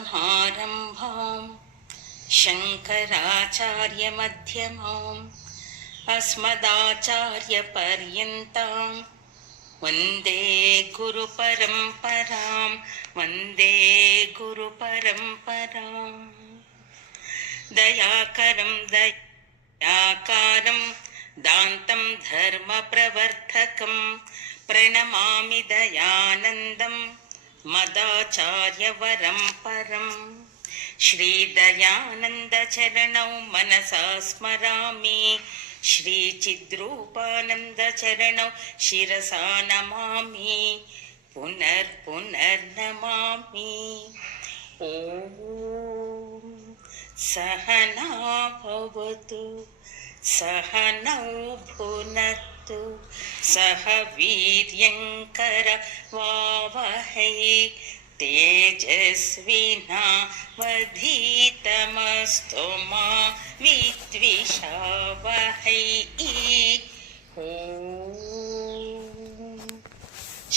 सदाशिवसमारम्भां शङ्कराचार्यमध्यमाम् अस्मदाचार्यपर्यन्तां वन्दे गुरुपरम्परां वन्दे गुरुपरम्पराम् दयाकरं दयाकारं दान्तं धर्मप्रवर्धकं प्रणमामि दयानन्दं मदाचार्यवरं परम् श्रीदयानन्दचरणौ मनसा स्मरामि श्रीचिद्रूपानन्दचरणौ शिरसा नमामि पुनर्पुनर्नमामि। ॐ सहना भवतु सहनौ भुनक्तु सह वीर्यङ्करवावहै तेजस्विनावधीतमस्तु मा विद्विषावहै। ॐ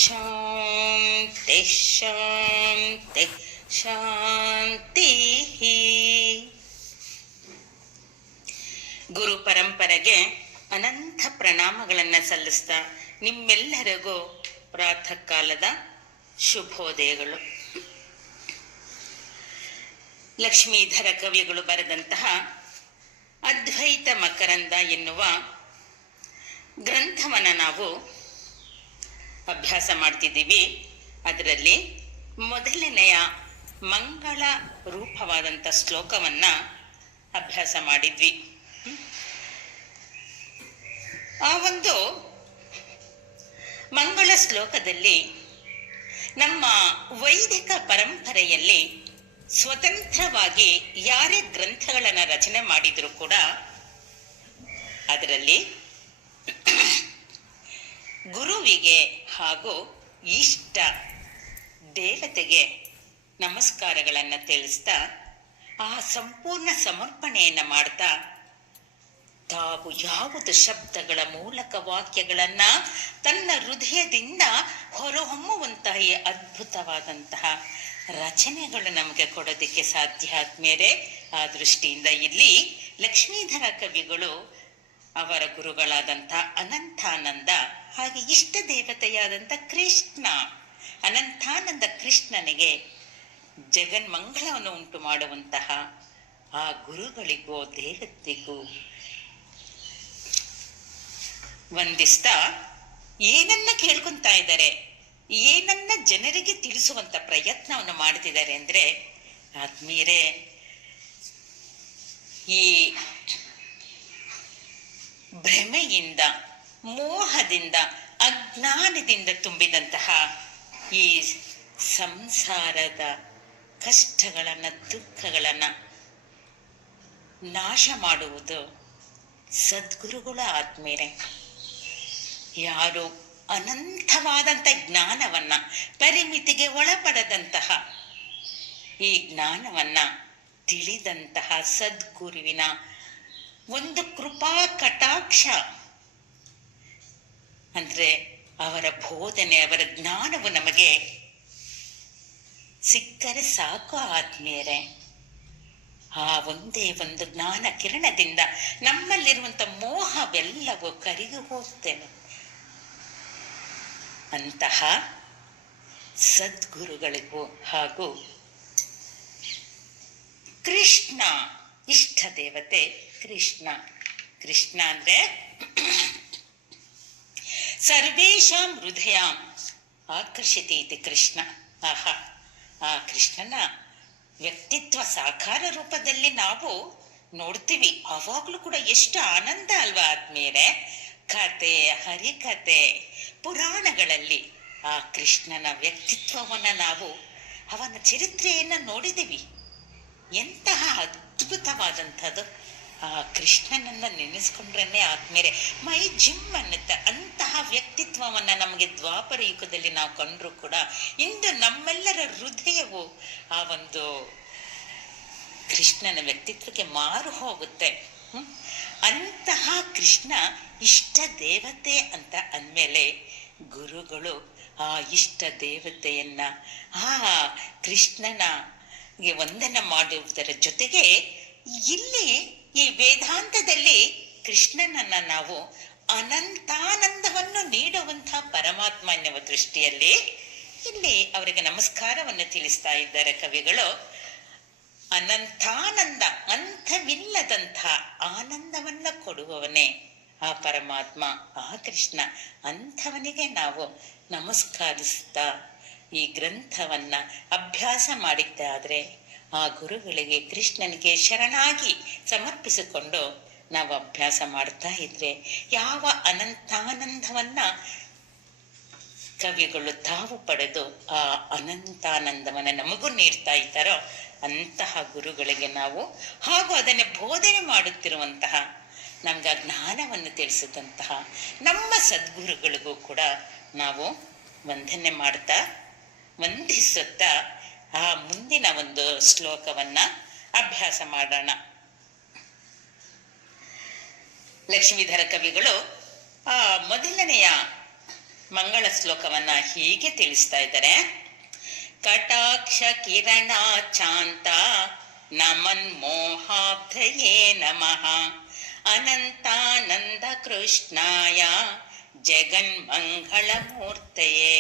शान्ति शान्ति ಶಾಂತಿಃ. ಗುರು ಪರಂಪರೆಗೆ ಅನಂತ ಪ್ರಣಾಮಗಳನ್ನು ಸಲ್ಲಿಸ್ತಾ ನಿಮ್ಮೆಲ್ಲರಿಗೂ ಪ್ರಾತಃ ಕಾಲದ ಶುಭೋದಯಗಳು. ಲಕ್ಷ್ಮೀಧರ ಕವಿಗಳು ಬರೆದಂತಹ ಅದ್ವೈತ ಮಕರಂದ ಎನ್ನುವ ಗ್ರಂಥವನ್ನು ನಾವು ಅಭ್ಯಾಸ ಮಾಡ್ತಿದ್ದೀವಿ. ಅದರಲ್ಲಿ ಮೊದಲನೆಯ ಮಂಗಳ ರೂಪವಾದಂಥ ಶ್ಲೋಕವನ್ನ ಅಭ್ಯಾಸ ಮಾಡಿದ್ವಿ. ಆ ಒಂದು ಮಂಗಳ ಶ್ಲೋಕದಲ್ಲಿ ನಮ್ಮ ವೈದಿಕ ಪರಂಪರೆಯಲ್ಲಿ ಸ್ವತಂತ್ರವಾಗಿ ಯಾರೇ ಗ್ರಂಥಗಳನ್ನು ರಚನೆ ಮಾಡಿದ್ರು ಕೂಡ ಅದರಲ್ಲಿ ಗುರುವಿಗೆ ಹಾಗೂ ಇಷ್ಟ ದೇವತೆಗೆ ನಮಸ್ಕಾರಗಳನ್ನು ತಿಳಿಸ್ತಾ ಆ ಸಂಪೂರ್ಣ ಸಮರ್ಪಣೆಯನ್ನು ಮಾಡ್ತಾ ತಾವು ಯಾವುದು ಶಬ್ದಗಳ ಮೂಲಕ ವಾಕ್ಯಗಳನ್ನ ತನ್ನ ಹೃದಯದಿಂದ ಹೊರಹೊಮ್ಮುವಂತಹ ಈ ಅದ್ಭುತವಾದಂತಹ ರಚನೆಗಳು ನಮಗೆ ಕೊಡೋದಕ್ಕೆ ಸಾಧ್ಯ ಆದ್ಮೇಲೆ ಆ ದೃಷ್ಟಿಯಿಂದ ಇಲ್ಲಿ ಲಕ್ಷ್ಮೀಧರ ಕವಿಗಳು ಅವರ ಗುರುಗಳಾದಂಥ ಅನಂತಾನಂದ ಹಾಗೆ ಇಷ್ಟ ದೇವತೆಯಾದಂಥ ಕೃಷ್ಣ ಅನಂತಾನಂದ ಕೃಷ್ಣನಿಗೆ ಜಗನ್ಮಂಗಳವನ್ನು ಉಂಟು ಮಾಡುವಂತಹ ಆ ಗುರುಗಳಿಗೂ ದೇವತೆಗೂ ವಂದಿಸ್ತಾ ಏನನ್ನ ಕೇಳ್ಕೊಂತ ಇದ್ದಾರೆ, ಏನನ್ನ ಜನರಿಗೆ ತಿಳಿಸುವಂತ ಪ್ರಯತ್ನವನ್ನು ಮಾಡ್ತಿದ್ದಾರೆ ಅಂದ್ರೆ ಆತ್ಮೀಯರೇ, ಈ ಭ್ರಮೆಯಿಂದ ಮೋಹದಿಂದ ಅಜ್ಞಾನದಿಂದ ತುಂಬಿದಂತಹ ಈ ಸಂಸಾರದ ಕಷ್ಟಗಳನ್ನ ದುಃಖಗಳನ್ನ ನಾಶ ಮಾಡುವುದು ಸದ್ಗುರುಗಳ ಆತ್ಮೀಯರೇ. ಯಾರು ಅನಂತವಾದಂಥ ಜ್ಞಾನವನ್ನ ಪರಿಮಿತಿಗೆ ಒಳಪಡದಂತಹ ಈ ಜ್ಞಾನವನ್ನ ತಿಳಿದಂತಹ ಸದ್ಗುರುವಿನ ಒಂದು ಕೃಪಾ ಕಟಾಕ್ಷ ಅಂದ್ರೆ ಅವರ ಬೋಧನೆ ಅವರ ಜ್ಞಾನವು ನಮಗೆ ಸಿಕ್ಕರೆ ಸಾಕು ಆತ್ಮೀಯರೇ. ಆ ಒಂದೇ ಒಂದು ಜ್ಞಾನ ಕಿರಣದಿಂದ ನಮ್ಮಲ್ಲಿರುವಂತ ಮೋಹವೆಲ್ಲವೂ ಕರಿದು ಹೋಗ್ತೇನೆ. ಅಂತಹ ಸದ್ಗುರುಗಳಿಗೂ ಹಾಗೂ ಕೃಷ್ಣ ಇಷ್ಟ ದೇವತೆ ಕೃಷ್ಣ. ಕೃಷ್ಣ ಅಂದ್ರೆ ಸರ್ವೇಷಾಂ ಹೃದಯಾಂ ಆಕರ್ಷಿತಿ ಇತಿ ಕೃಷ್ಣ. ಆಹಾ, ಆ ಕೃಷ್ಣನ ವ್ಯಕ್ತಿತ್ವ ಸಾಕಾರ ರೂಪದಲ್ಲಿ ನಾವು ನೋಡ್ತೀವಿ. ಅವಾಗ್ಲೂ ಕೂಡ ಎಷ್ಟು ಆನಂದ ಅಲ್ವಾ ಆದ್ಮೇಲೆ. ಕತೆ ಹರಿಕತೆ ಪುರಾಣಗಳಲ್ಲಿ ಆ ಕೃಷ್ಣನ ವ್ಯಕ್ತಿತ್ವವನ್ನ ನಾವು ಅವನ ಚರಿತ್ರೆಯನ್ನ ನೋಡಿದ್ದೀವಿ. ಎಂತಹ ಅದ್ಭುತವಾದಂಥದ್ದು. ಆ ಕೃಷ್ಣನನ್ನ ನೆನೆಸ್ಕೊಂಡ್ರನ್ನೇ ಆದ್ಮೇಲೆ ಮೈ ಜಿಮ್ ಅನ್ನುತ್ತೆ. ಅಂತಹ ವ್ಯಕ್ತಿತ್ವವನ್ನ ನಮಗೆ ದ್ವಾಪರ ಯುಗದಲ್ಲಿ ನಾವು ಕಂಡ್ರು ಕೂಡ ಇಂದು ನಮ್ಮೆಲ್ಲರ ಹೃದಯವು ಆ ಒಂದು ಕೃಷ್ಣನ ವ್ಯಕ್ತಿತ್ವಕ್ಕೆ ಮಾರು ಹೋಗುತ್ತೆ. ಅಂತಹ ಕೃಷ್ಣ ಇಷ್ಟ ದೇವತೆ ಅಂತ ಅಂದ್ಮೇಲೆ ಗುರುಗಳು ಆ ಇಷ್ಟ ದೇವತೆಯನ್ನ ಆ ಕೃಷ್ಣನಿಗೆ ವಂದನ ಮಾಡುವುದರ ಜೊತೆಗೆ ಇಲ್ಲಿ ಈ ವೇದಾಂತದಲ್ಲಿ ಕೃಷ್ಣನನ್ನ ನಾವು ಅನಂತಾನಂದವನ್ನು ನೀಡುವಂತಹ ಪರಮಾತ್ಮ ಎನ್ನುವ ದೃಷ್ಟಿಯಲ್ಲಿ ಇಲ್ಲಿ ಅವರಿಗೆ ನಮಸ್ಕಾರವನ್ನು ತಿಳಿಸ್ತಾ ಇದ್ದಾರೆ ಕವಿಗಳು. ಅನಂತಾನಂದ, ಅಂಥವಿಲ್ಲದಂಥ ಆನಂದವನ್ನ ಕೊಡುವವನೇ ಆ ಪರಮಾತ್ಮ, ಆ ಕೃಷ್ಣ. ಅಂಥವನಿಗೆ ನಾವು ನಮಸ್ಕರಿಸ್ತಾ ಈ ಗ್ರಂಥವನ್ನ ಅಭ್ಯಾಸ ಮಾಡಿದ್ದಾದ್ರೆ ಆ ಗುರುಗಳಿಗೆ, ಕೃಷ್ಣನಿಗೆ ಶರಣಾಗಿ ಸಮರ್ಪಿಸಿಕೊಂಡು ನಾವು ಅಭ್ಯಾಸ ಮಾಡ್ತಾ ಇದ್ರೆ ಯಾವ ಅನಂತಾನಂದವನ್ನ ಕವಿಗಳು ತಾವು ಪಡೆದು ಆ ಅನಂತಾನಂದವನ್ನ ನಮಗೂ ನೀಡ್ತಾ ಇದ್ದಾರೋ ಅಂತಹ ಗುರುಗಳಿಗೆ ನಾವು, ಹಾಗೂ ಅದನ್ನೇ ಬೋಧನೆ ಮಾಡುತ್ತಿರುವಂತಹ, ನಮ್ಗೆ ಆ ಜ್ಞಾನವನ್ನು ತಿಳಿಸಿದಂತಹ ನಮ್ಮ ಸದ್ಗುರುಗಳಿಗೂ ಕೂಡ ನಾವು ವಂದನೆ ಮಾಡ್ತಾ ವಂದಿಸುತ್ತಾ ಆ ಮುಂದಿನ ಒಂದು ಶ್ಲೋಕವನ್ನ ಅಭ್ಯಾಸ ಮಾಡೋಣ. ಲಕ್ಷ್ಮೀಧರ ಕವಿಗಳು ಆ ಮೊದಲನೆಯ ಮಂಗಳ ಶ್ಲೋಕವನ್ನ ಹೀಗೆ ತಿಳಿಸ್ತಾ ಇದ್ದಾರೆ. ಕಟಾಕ್ಷ ಕಿರಣ ಚಾಂತ ನಮನ್ ಮೋಹಾಬ್ಧಯೇ ನಮಃ ಅನಂತಾನಂದ ಕೃಷ್ಣಾಯ ಜಗನ್ ಮಂಗಳ ಮೂರ್ತಯೇ.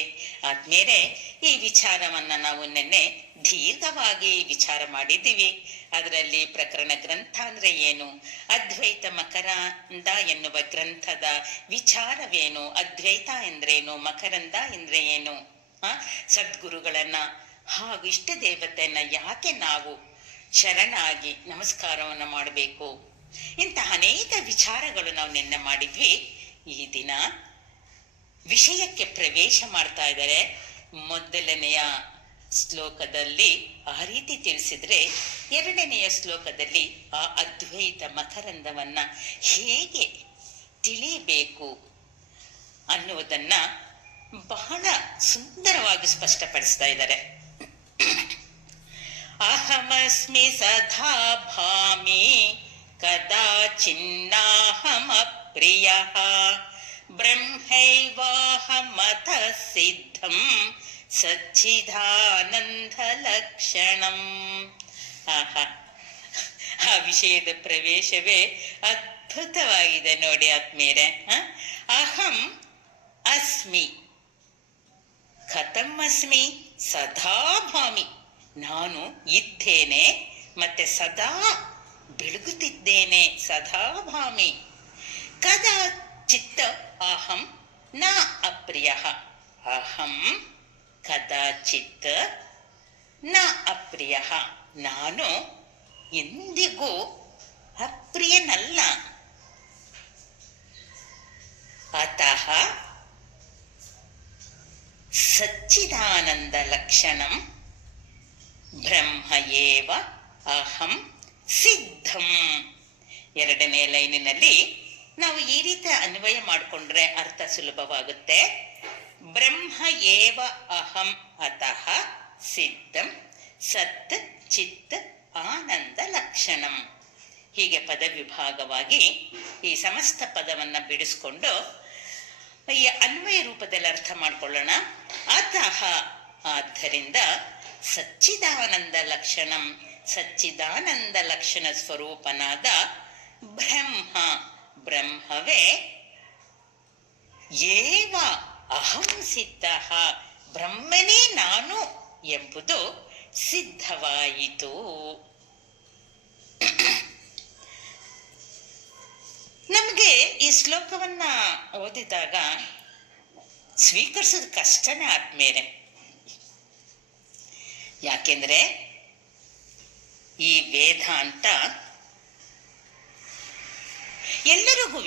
ಆದ್ಮೇಲೆ ಈ ವಿಚಾರವನ್ನ ನಾವು ನಿನ್ನೆ ದೀರ್ಘವಾಗಿ ವಿಚಾರ ಮಾಡಿದ್ದೀವಿ. ಅದರಲ್ಲಿ ಪ್ರಕರಣ ಗ್ರಂಥ ಅಂದ್ರೆ ಏನು, ಅದ್ವೈತ ಮಕರಂದ ಎನ್ನುವ ಗ್ರಂಥದ ವಿಚಾರವೇನು, ಅದ್ವೈತ ಎಂದ್ರೇನು, ಮಕರಂದ ಎಂದ್ರೆ ಏನು, ಸದ್ಗುರುಗಳನ್ನ ಹಾಗೂ ಇಷ್ಟ ದೇವತೆಯನ್ನ ಯಾಕೆ ನಾವು ಶರಣಾಗಿ ನಮಸ್ಕಾರವನ್ನ ಮಾಡಬೇಕು, ಇಂತಹ ಅನೇಕ ವಿಚಾರಗಳು ನಾವು ನಿನ್ನೆ ಮಾಡಿದ್ವಿ. ಈ ದಿನ ವಿಷಯಕ್ಕೆ ಪ್ರವೇಶ ಮಾಡ್ತಾ ಇದ್ದಾರೆ. ಮೊದಲನೆಯ ಶ್ಲೋಕದಲ್ಲಿ ಆ ರೀತಿ ತಿಳಿಸಿದ್ರೆ, ಎರಡನೆಯ ಶ್ಲೋಕದಲ್ಲಿ ಆ ಅದ್ವೈತ ಮಕರಂದವನ್ನ ಹೇಗೆ ತಿಳಿಯಬೇಕು ಅನ್ನುವುದನ್ನ ಬಹಳ ಸುಂದರವಾಗಿ ಸ್ಪಷ್ಟಪಡಿಸ್ತಾ ಇದ್ದಾರೆ. ಅಹಮಸ್ಮಿ ಸದಾ ಭಾಮಿ ಕದಾಚಿನ್ನಾಹಮಪ್ರಿಯಃ ಬ್ರಹ್ಮೈವಾಹಮಥ ಸಿದ್ಧಂ ಸಚ್ಚಿದಾನಂದ ಲಕ್ಷಣಂ. ಆಹಾ, ಆ ವಿಷಯದ ಪ್ರವೇಶವೇ ಅದ್ಭುತವಾಗಿದೆ ನೋಡಿ ಆತ್ಮೀಯರೇ. ಅಹಂ ಅಸ್ಮಿ, ಕಥಂ ಅಸ್ಮಿ, ಸದಾ ಭಾಮಿ, ನಾನು ಇದ್ದೇನೆ ಮತ್ತೆ ಸದಾ ಬೆಳಗುತ್ತಿದ್ದೇನೆ, ಸದಾ ಭಾಮಿ. ಕದಾಚಿತ್ ಅಹಂ ನ ಅಪ್ರಿಯ, ಅಹಂ ಕದಾಚಿತ್ ನ ಅಪ್ರಿಯ, ನಾನು ಎಂದಿಗೂ ಅಪ್ರಿಯನಲ್ಲ. ಅತಃ ಸಚ್ಚಿದಾನಂದ ಲಕ್ಷಣಂ ಬ್ರಹ್ಮ ಏವ ಅಹಂ ಸಿದ್ಧಂ. ಎರಡನೇ ಲೈನಿನಲ್ಲಿ ನಾವು ಈ ರೀತಿ ಅನ್ವಯ ಮಾಡಿಕೊಂಡ್ರೆ ಅರ್ಥ ಸುಲಭವಾಗುತ್ತೆ. ಬ್ರಹ್ಮ ಏವ ಅಹಂ ಅತಃ ಸಿದ್ಧಂ ಸತ್ ಚಿತ್ ಆನಂದ ಲಕ್ಷಣಂ. ಹೀಗೆ ಪದ ವಿಭಾಗವಾಗಿ ಈ ಸಮಸ್ತ ಪದವನ್ನ ಬಿಡಿಸ್ಕೊಂಡು ಈ ಅನ್ವಯ ರೂಪದಲ್ಲಿ ಅರ್ಥ ಮಾಡ್ಕೊಳ್ಳೋಣ. ಅತಃ, ಆದ್ದರಿಂದ ಸಚ್ಚಿದಾನಂದ ಲಕ್ಷಣಂ, ಸಚ್ಚಿದಾನಂದ ಲಕ್ಷಣ ಸ್ವರೂಪನಾದ ಬ್ರಹ್ಮ, ಬ್ರಹ್ಮವೇ ಏವ ಅಹಂ ಸಿದ್ಧ, ಬ್ರಹ್ಮನೇ ನಾನು ಎಂಬುದು ಸಿದ್ಧವಾಯಿತು. ನಮಗೆ ಈ ಶ್ಲೋಕವನ್ನ ಓದಿದಾಗ ಸ್ವೀಕರಿಸೋದು ಕಷ್ಟನೇ ಆದ್ಮೇಲೆ. ಯಾಕೆಂದ್ರೆ ಈ ವೇದಾಂತ ಎಲ್ಲರಿಗೂ,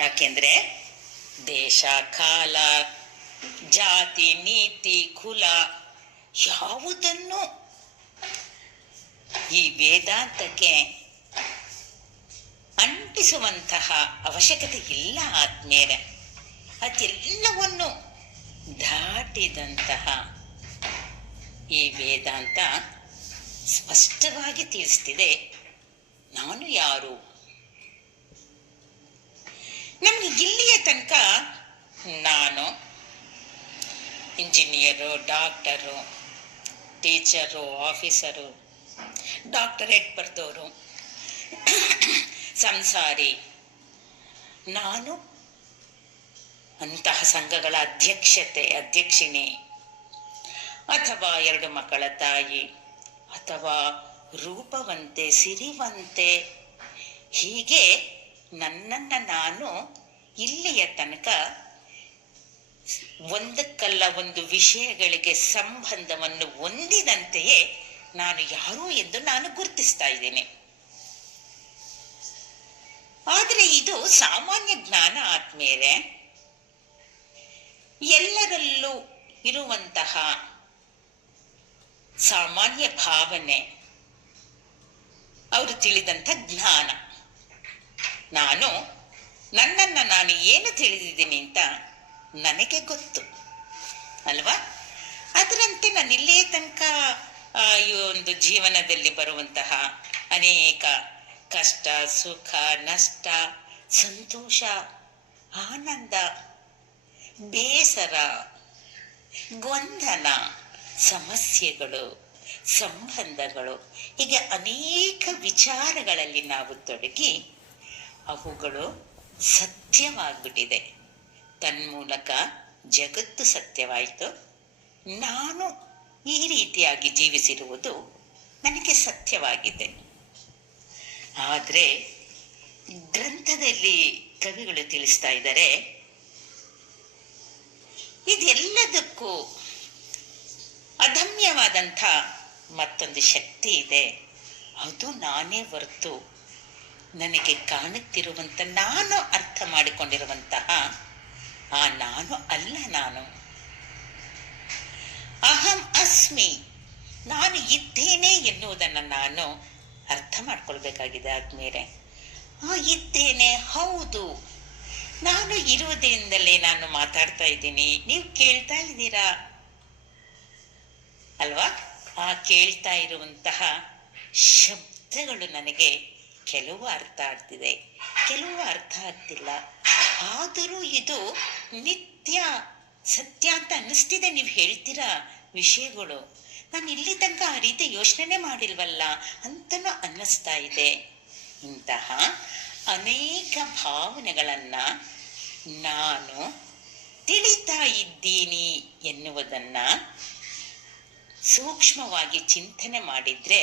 ಯಾಕೆಂದ್ರೆ ದೇಶ, ಕಾಲ, ಜಾತಿ, ನೀತಿ, ಕುಲ ಯಾವುದನ್ನು ಈ ವೇದಾಂತಕ್ಕೆ ಅಂಟಿಸುವಂತಹ ಅವಶ್ಯಕತೆ ಇಲ್ಲ ಆದ್ಮೇಲೆ. ಅದೆಲ್ಲವನ್ನು ದಾಟಿದಂತಹ ಈ ವೇದಾಂತ ಸ್ಪಷ್ಟವಾಗಿ ತಿಳಿಸ್ತಿದೆ, ನಾನು ಯಾರು, ನಮ್ಗೆ ಇಲ್ಲಿಯ ತನಕ ನಾನು engineer, doctor, teacher, officer, doctorate ಬರೆದವರು, ಸಂಸಾರಿ, ನಾನು ಅಂತಹ ಸಂಘಗಳ ಅಧ್ಯಕ್ಷಿಣಿ, ಅಥವಾ 2 ಮಕ್ಕಳ ತಾಯಿ, ಅಥವಾ ರೂಪವಂತೆ, ಸಿರಿವಂತೆ, ಹೀಗೆ ನನ್ನನ್ನು ನಾನು ಇಲ್ಲಿಯ ತನಕ ಒಂದಕ್ಕಲ್ಲ ಒಂದು ವಿಷಯಗಳಿಗೆ ಸಂಬಂಧವನ್ನು ಹೊಂದಿದಂತೆಯೇ ನಾನು ಯಾರು ಎಂದು ನಾನು ಗುರುತಿಸ್ತಾ ಇದ್ದೇನೆ. ಆದರೆ ಇದು ಸಾಮಾನ್ಯ ಜ್ಞಾನ ಆದ್ಮೇಲೆ ಎಲ್ಲರಲ್ಲೂ ಇರುವಂತಹ ಸಾಮಾನ್ಯ ಭಾವನೆ, ಅವರು ತಿಳಿದಂಥ ಜ್ಞಾನ. ನಾನು ನನ್ನನ್ನು ನಾನು ಏನು ತಿಳಿದಿದ್ದೀನಿ ಅಂತ ನನಗೆ ಗೊತ್ತು ಅಲ್ವಾ? ಅದರಂತೆ ನಾನು ಇಲ್ಲೇ ತನಕ ಈ ಒಂದು ಜೀವನದಲ್ಲಿ ಬರುವಂತಹ ಅನೇಕ ಕಷ್ಟ, ಸುಖ, ನಷ್ಟ, ಸಂತೋಷ, ಆನಂದ, ಬೇಸರ, ಗೊಂದಲ, ಸಮಸ್ಯೆಗಳು, ಸಂಬಂಧಗಳು, ಹೀಗೆ ಅನೇಕ ವಿಚಾರಗಳಲ್ಲಿ ನಾವು ತೊಡಗಿ ಅವುಗಳು ಸತ್ಯವಾಗ್ಬಿಟ್ಟಿದೆ. ತನ್ಮೂಲಕ ಜಗತ್ತು ಸತ್ಯವಾಯಿತು. ನಾನು ಈ ರೀತಿಯಾಗಿ ಜೀವಿಸಿರುವುದು ನನಗೆ ಸತ್ಯವಾಗಿದೆ. ಆದರೆ ಗ್ರಂಥದಲ್ಲಿ ಕವಿಗಳು ತಿಳಿಸ್ತಾ ಇದ್ದಾರೆ, ಇದೆಲ್ಲದಕ್ಕೂ ಅದಮ್ಯವಾದಂಥ ಮತ್ತೊಂದು ಶಕ್ತಿ ಇದೆ. ಅದು ನಾನೇ ಹೊರತು ನನಗೆ ಕಾಣುತ್ತಿರುವಂಥ, ನಾನು ಅರ್ಥ ಮಾಡಿಕೊಂಡಿರುವಂತಹ ಆ ನಾನು ಅಲ್ಲ. ನಾನು ಅಹಂ ಅಸ್ಮಿ, ನಾನು ಇದ್ದೇನೆ ಎನ್ನುವುದನ್ನು ನಾನು ಅರ್ಥ ಮಾಡ್ಕೊಳ್ಬೇಕಾಗಿದೆ. ಆದ್ಮೇಲೆ ಇದ್ದೇನೆ, ಹೌದು, ನಾನು ಇರುವುದರಿಂದಲೇ ನಾನು ಮಾತಾಡ್ತಾ ಇದ್ದೀನಿ, ನೀವು ಕೇಳ್ತಾ ಇದ್ದೀರಾ ಅಲ್ವಾ? ಆ ಕೇಳ್ತಾ ಇರುವಂತಹ ಶಬ್ದಗಳು ನನಗೆ ಕೆಲವು ಅರ್ಥ ಆಗ್ತಿದೆ, ಕೆಲವು ಅರ್ಥ ಆಗ್ತಿಲ್ಲ. ಆದರೂ ಇದು ನಿತ್ಯ ಸತ್ಯ ಅಂತ ಅನ್ನಿಸ್ತಿದೆ. ನೀವು ಹೇಳ್ತೀರಾ ವಿಷಯಗಳು, ನಾನು ಇಲ್ಲಿ ತನಕ ಆ ರೀತಿ ಯೋಚನೆ ಮಾಡಿಲ್ವಲ್ಲ ಅಂತನೂ ಅನ್ನಿಸ್ತಾ ಇದೆ. ಇಂತಹ ಅನೇಕ ಭಾವನೆಗಳನ್ನ ನಾನು ತಿಳಿತಾ ಇದ್ದೀನಿ ಎನ್ನುವುದನ್ನ ಸೂಕ್ಷ್ಮವಾಗಿ ಚಿಂತನೆ ಮಾಡಿದ್ರೆ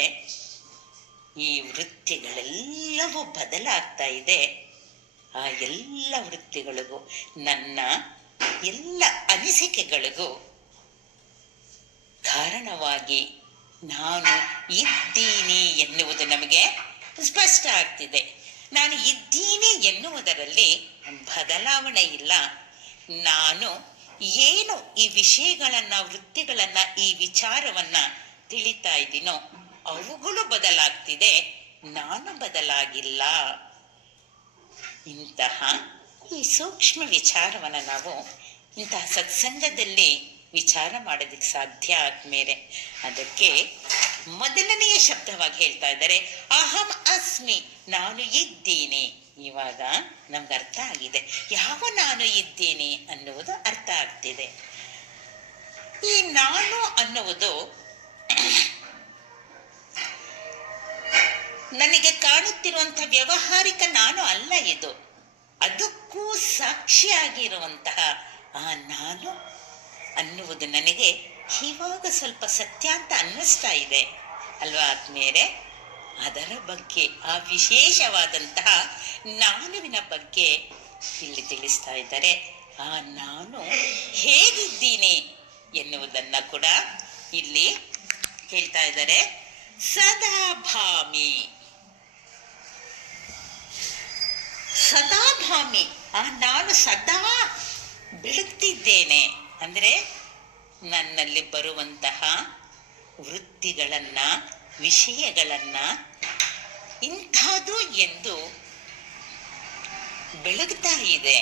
ಈ ವೃತ್ತಿಗಳೆಲ್ಲವೂ ಬದಲಾಗ್ತಾ ಇದೆ. ಆ ಎಲ್ಲ ವೃತ್ತಿಗಳಿಗೂ, ನನ್ನ ಎಲ್ಲ ಅನಿಸಿಕೆಗಳಿಗೂ ಕಾರಣವಾಗಿ ನಾನು ಇದ್ದೀನಿ ಎನ್ನುವುದು ನಮಗೆ ಸ್ಪಷ್ಟ ಆಗ್ತಿದೆ. ನಾನು ಇದ್ದೀನಿ ಎನ್ನುವುದರಲ್ಲಿ ಬದಲಾವಣೆ ಇಲ್ಲ. ನಾನು ಏನು ಈ ವಿಷಯಗಳನ್ನ, ವೃತ್ತಿಗಳನ್ನ, ಈ ವಿಚಾರವನ್ನ ತಿಳಿತಾ ಇದ್ದೀನೋ ಅವುಗಳು ಬದಲಾಗ್ತಿದೆ, ನಾನು ಬದಲಾಗಿಲ್ಲ. ಇಂತಹ ಈ ಸೂಕ್ಷ್ಮ ವಿಚಾರವನ್ನ ನಾವು ಇಂತಹ ಸತ್ಸಂಗದಲ್ಲಿ ವಿಚಾರ ಮಾಡೋದಕ್ಕೆ ಸಾಧ್ಯ ಆದ್ಮೇಲೆ ಅದಕ್ಕೆ ಮೊದಲನೆಯ ಶಬ್ದವಾಗಿ ಹೇಳ್ತಾ ಇದ್ದಾರೆ, ಅಹಂ ಅಸ್ಮಿ, ನಾನು ಇದ್ದೀನಿ. ಇವಾಗ ನಮ್ಗೆ ಅರ್ಥ ಆಗಿದೆ ಯಾವ ನಾನು ಇದ್ದೀನಿ ಅನ್ನುವುದು ಅರ್ಥ ಆಗ್ತಿದೆ. ಈ ನಾನು ಅನ್ನುವುದು ನನಗೆ ಕಾಣುತ್ತಿರುವಂಥ ವ್ಯವಹಾರಿಕ ನಾನು ಅಲ್ಲ. ಇದು ಅದಕ್ಕೂ ಸಾಕ್ಷಿಯಾಗಿರುವಂತಹ ಆ ನಾನು ಅನ್ನುವುದು ನನಗೆ ಇವಾಗ ಸ್ವಲ್ಪ ಸತ್ಯ ಅಂತ ಅನ್ನಿಸ್ತಾ ಇದೆ ಅಲ್ವಾ ಆದ್ಮೇಲೆ ಅದರ ಬಗ್ಗೆ, ಆ ವಿಶೇಷವಾದಂತಹ ನಾನುವಿನ ಬಗ್ಗೆ ಇಲ್ಲಿ ತಿಳಿಸ್ತಾ ಇದ್ದಾರೆ. ಆ ನಾನು ಹೇಗಿದ್ದೀನಿ ಎನ್ನುವುದನ್ನ ಕೂಡ ಇಲ್ಲಿ ಹೇಳ್ತಾ ಇದ್ದಾರೆ. ಸದಾಭಾಮಿ, ಸದಾಭಾಮಿ, ಆ ನಾನು ಸದಾ ಬೆಳಗ್ತಿದ್ದೇನೆ. ಅಂದ್ರೆ ನನ್ನಲ್ಲಿ ಬರುವಂತಹ ವೃತ್ತಿಗಳನ್ನ, ವಿಷಯಗಳನ್ನ ಇಂಥದ್ದು ಎಂದು ಬೆಳಗ್ತಾ ಇದೆ.